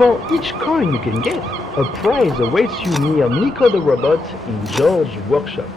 For each coin you can get, a prize awaits you near Nico the Robot in George's workshop.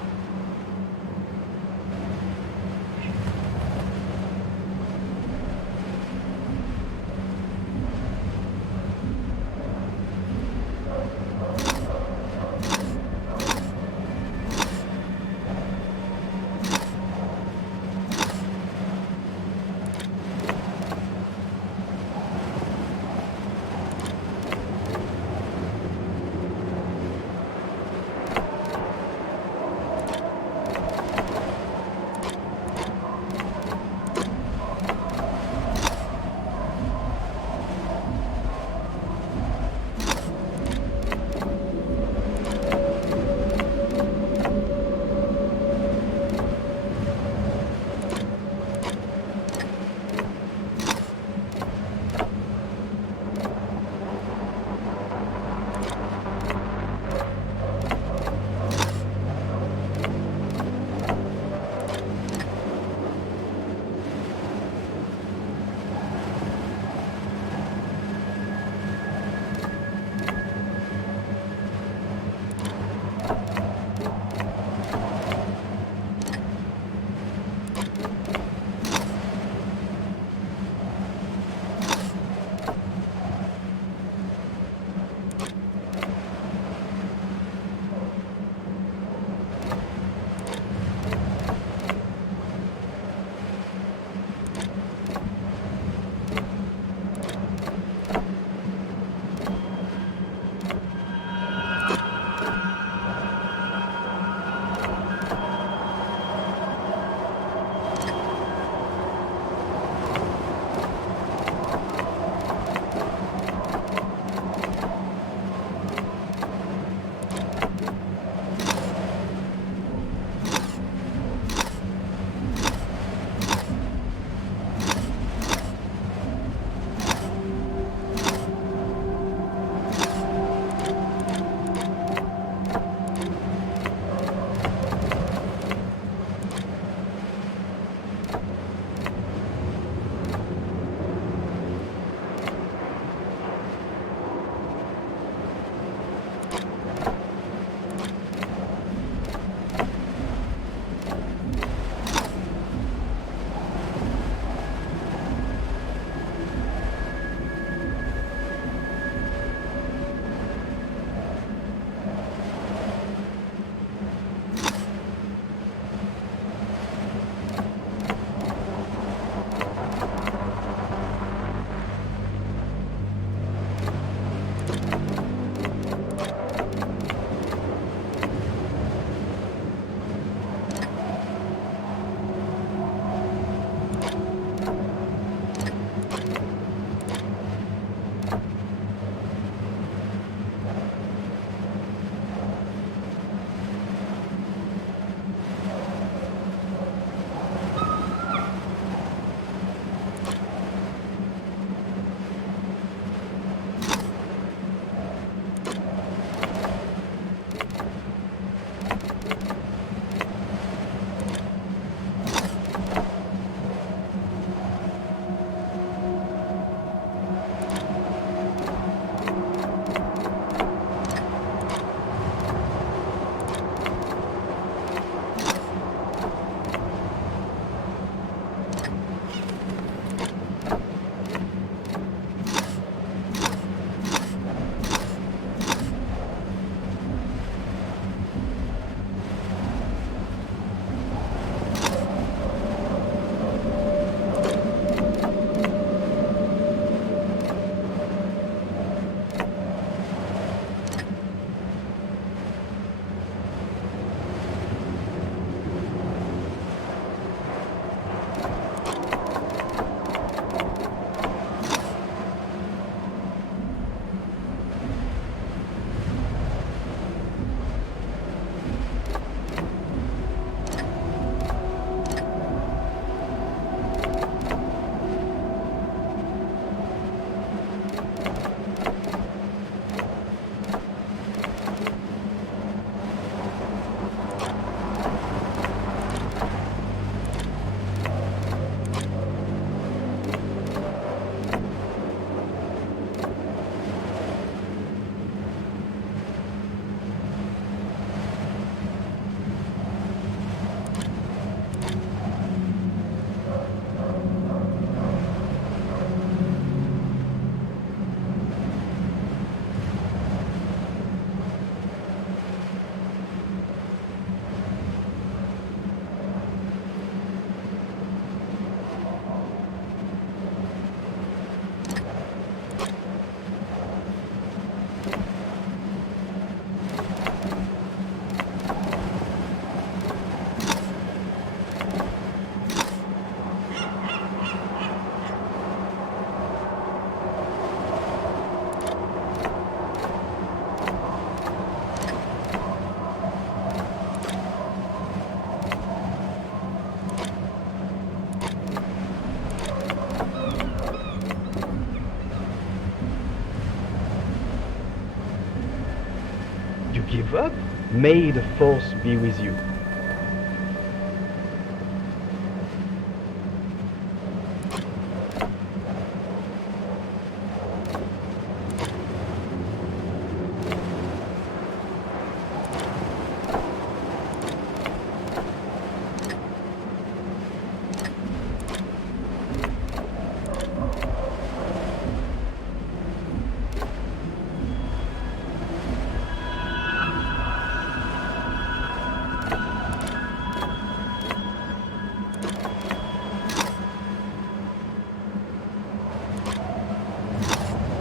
move up, may the force be with you.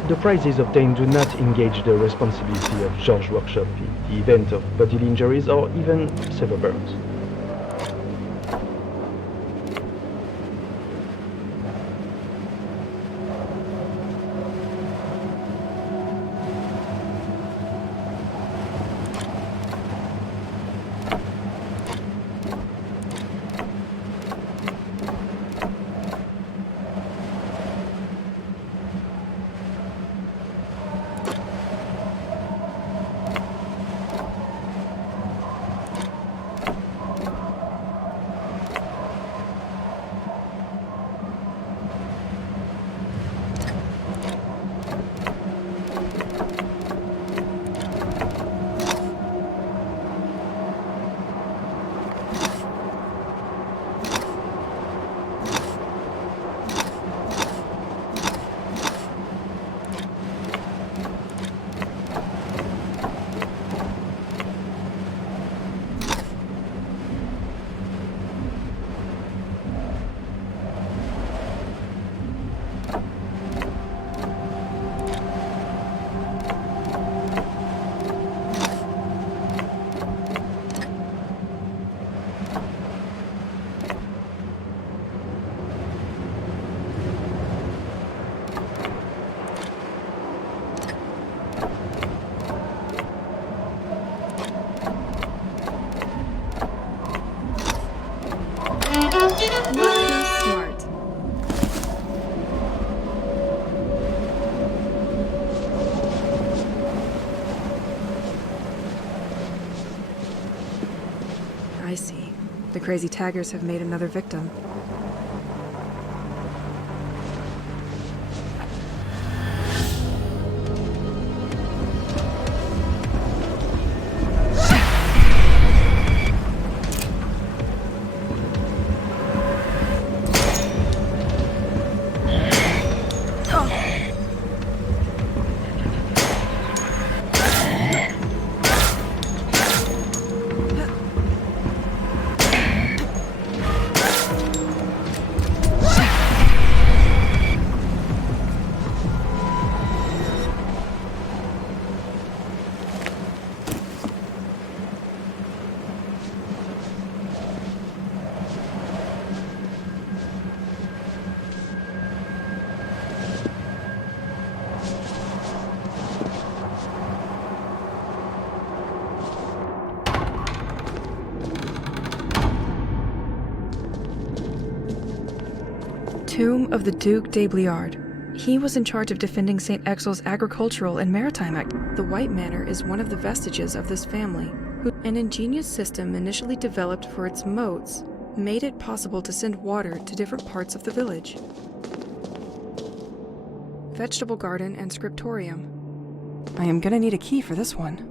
The prizes obtained do not engage the responsibility of George Workshop in the event of bodily injuries or even severe burns. Smart. I see. The crazy taggers have made another victim. Tomb of the Duc de Bliard. He was in charge of defending St. Exil's agricultural and maritime act. The White Manor is one of the vestiges of this family. An ingenious system initially developed for its moats made it possible to send water to different parts of the village. Vegetable garden and scriptorium. I am gonna need a key for this one.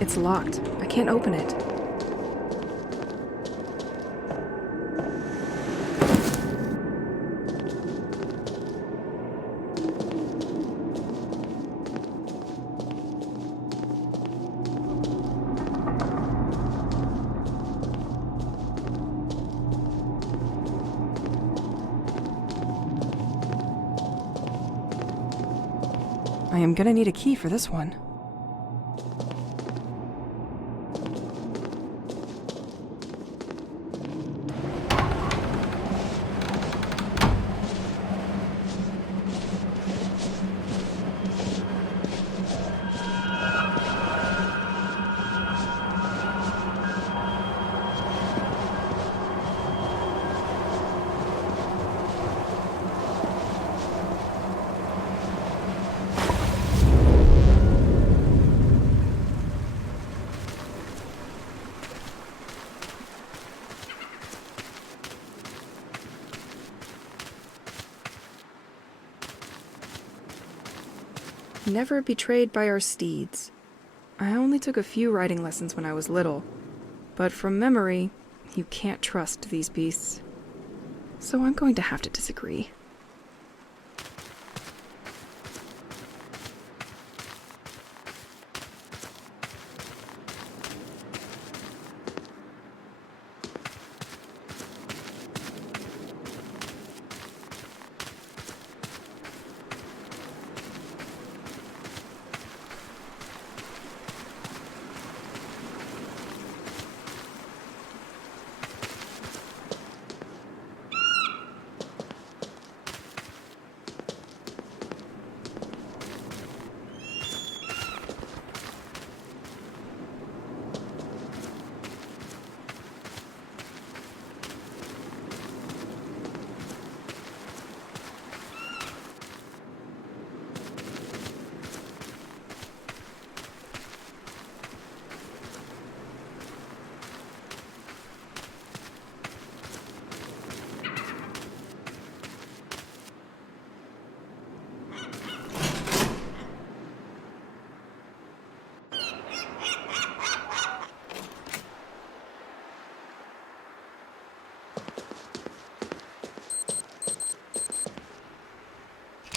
It's locked. I can't open it. am gonna need a key for this one. Never betrayed by our steeds. I only took a few riding lessons when I was little, but from memory, you can't trust these beasts. So I'm going to have to disagree.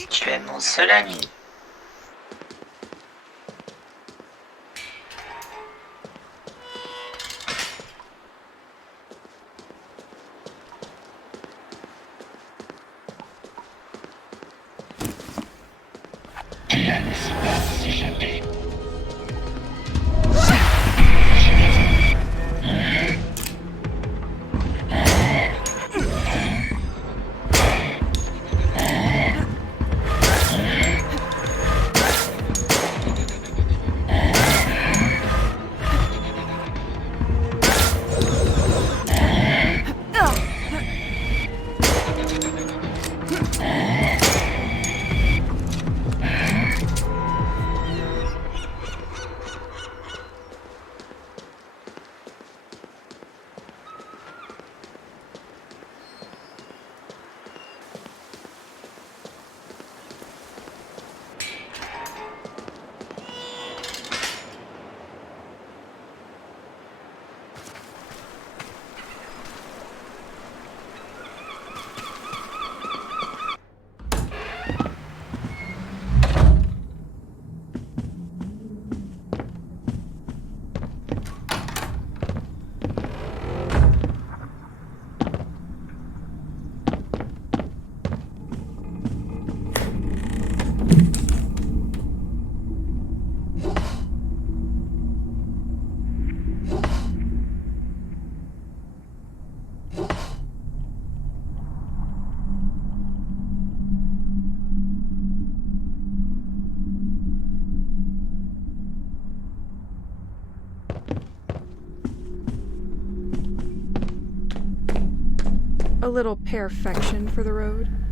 Tu es mon seul ami. Tu la laisses pas s'échapper. A little perfection for the road.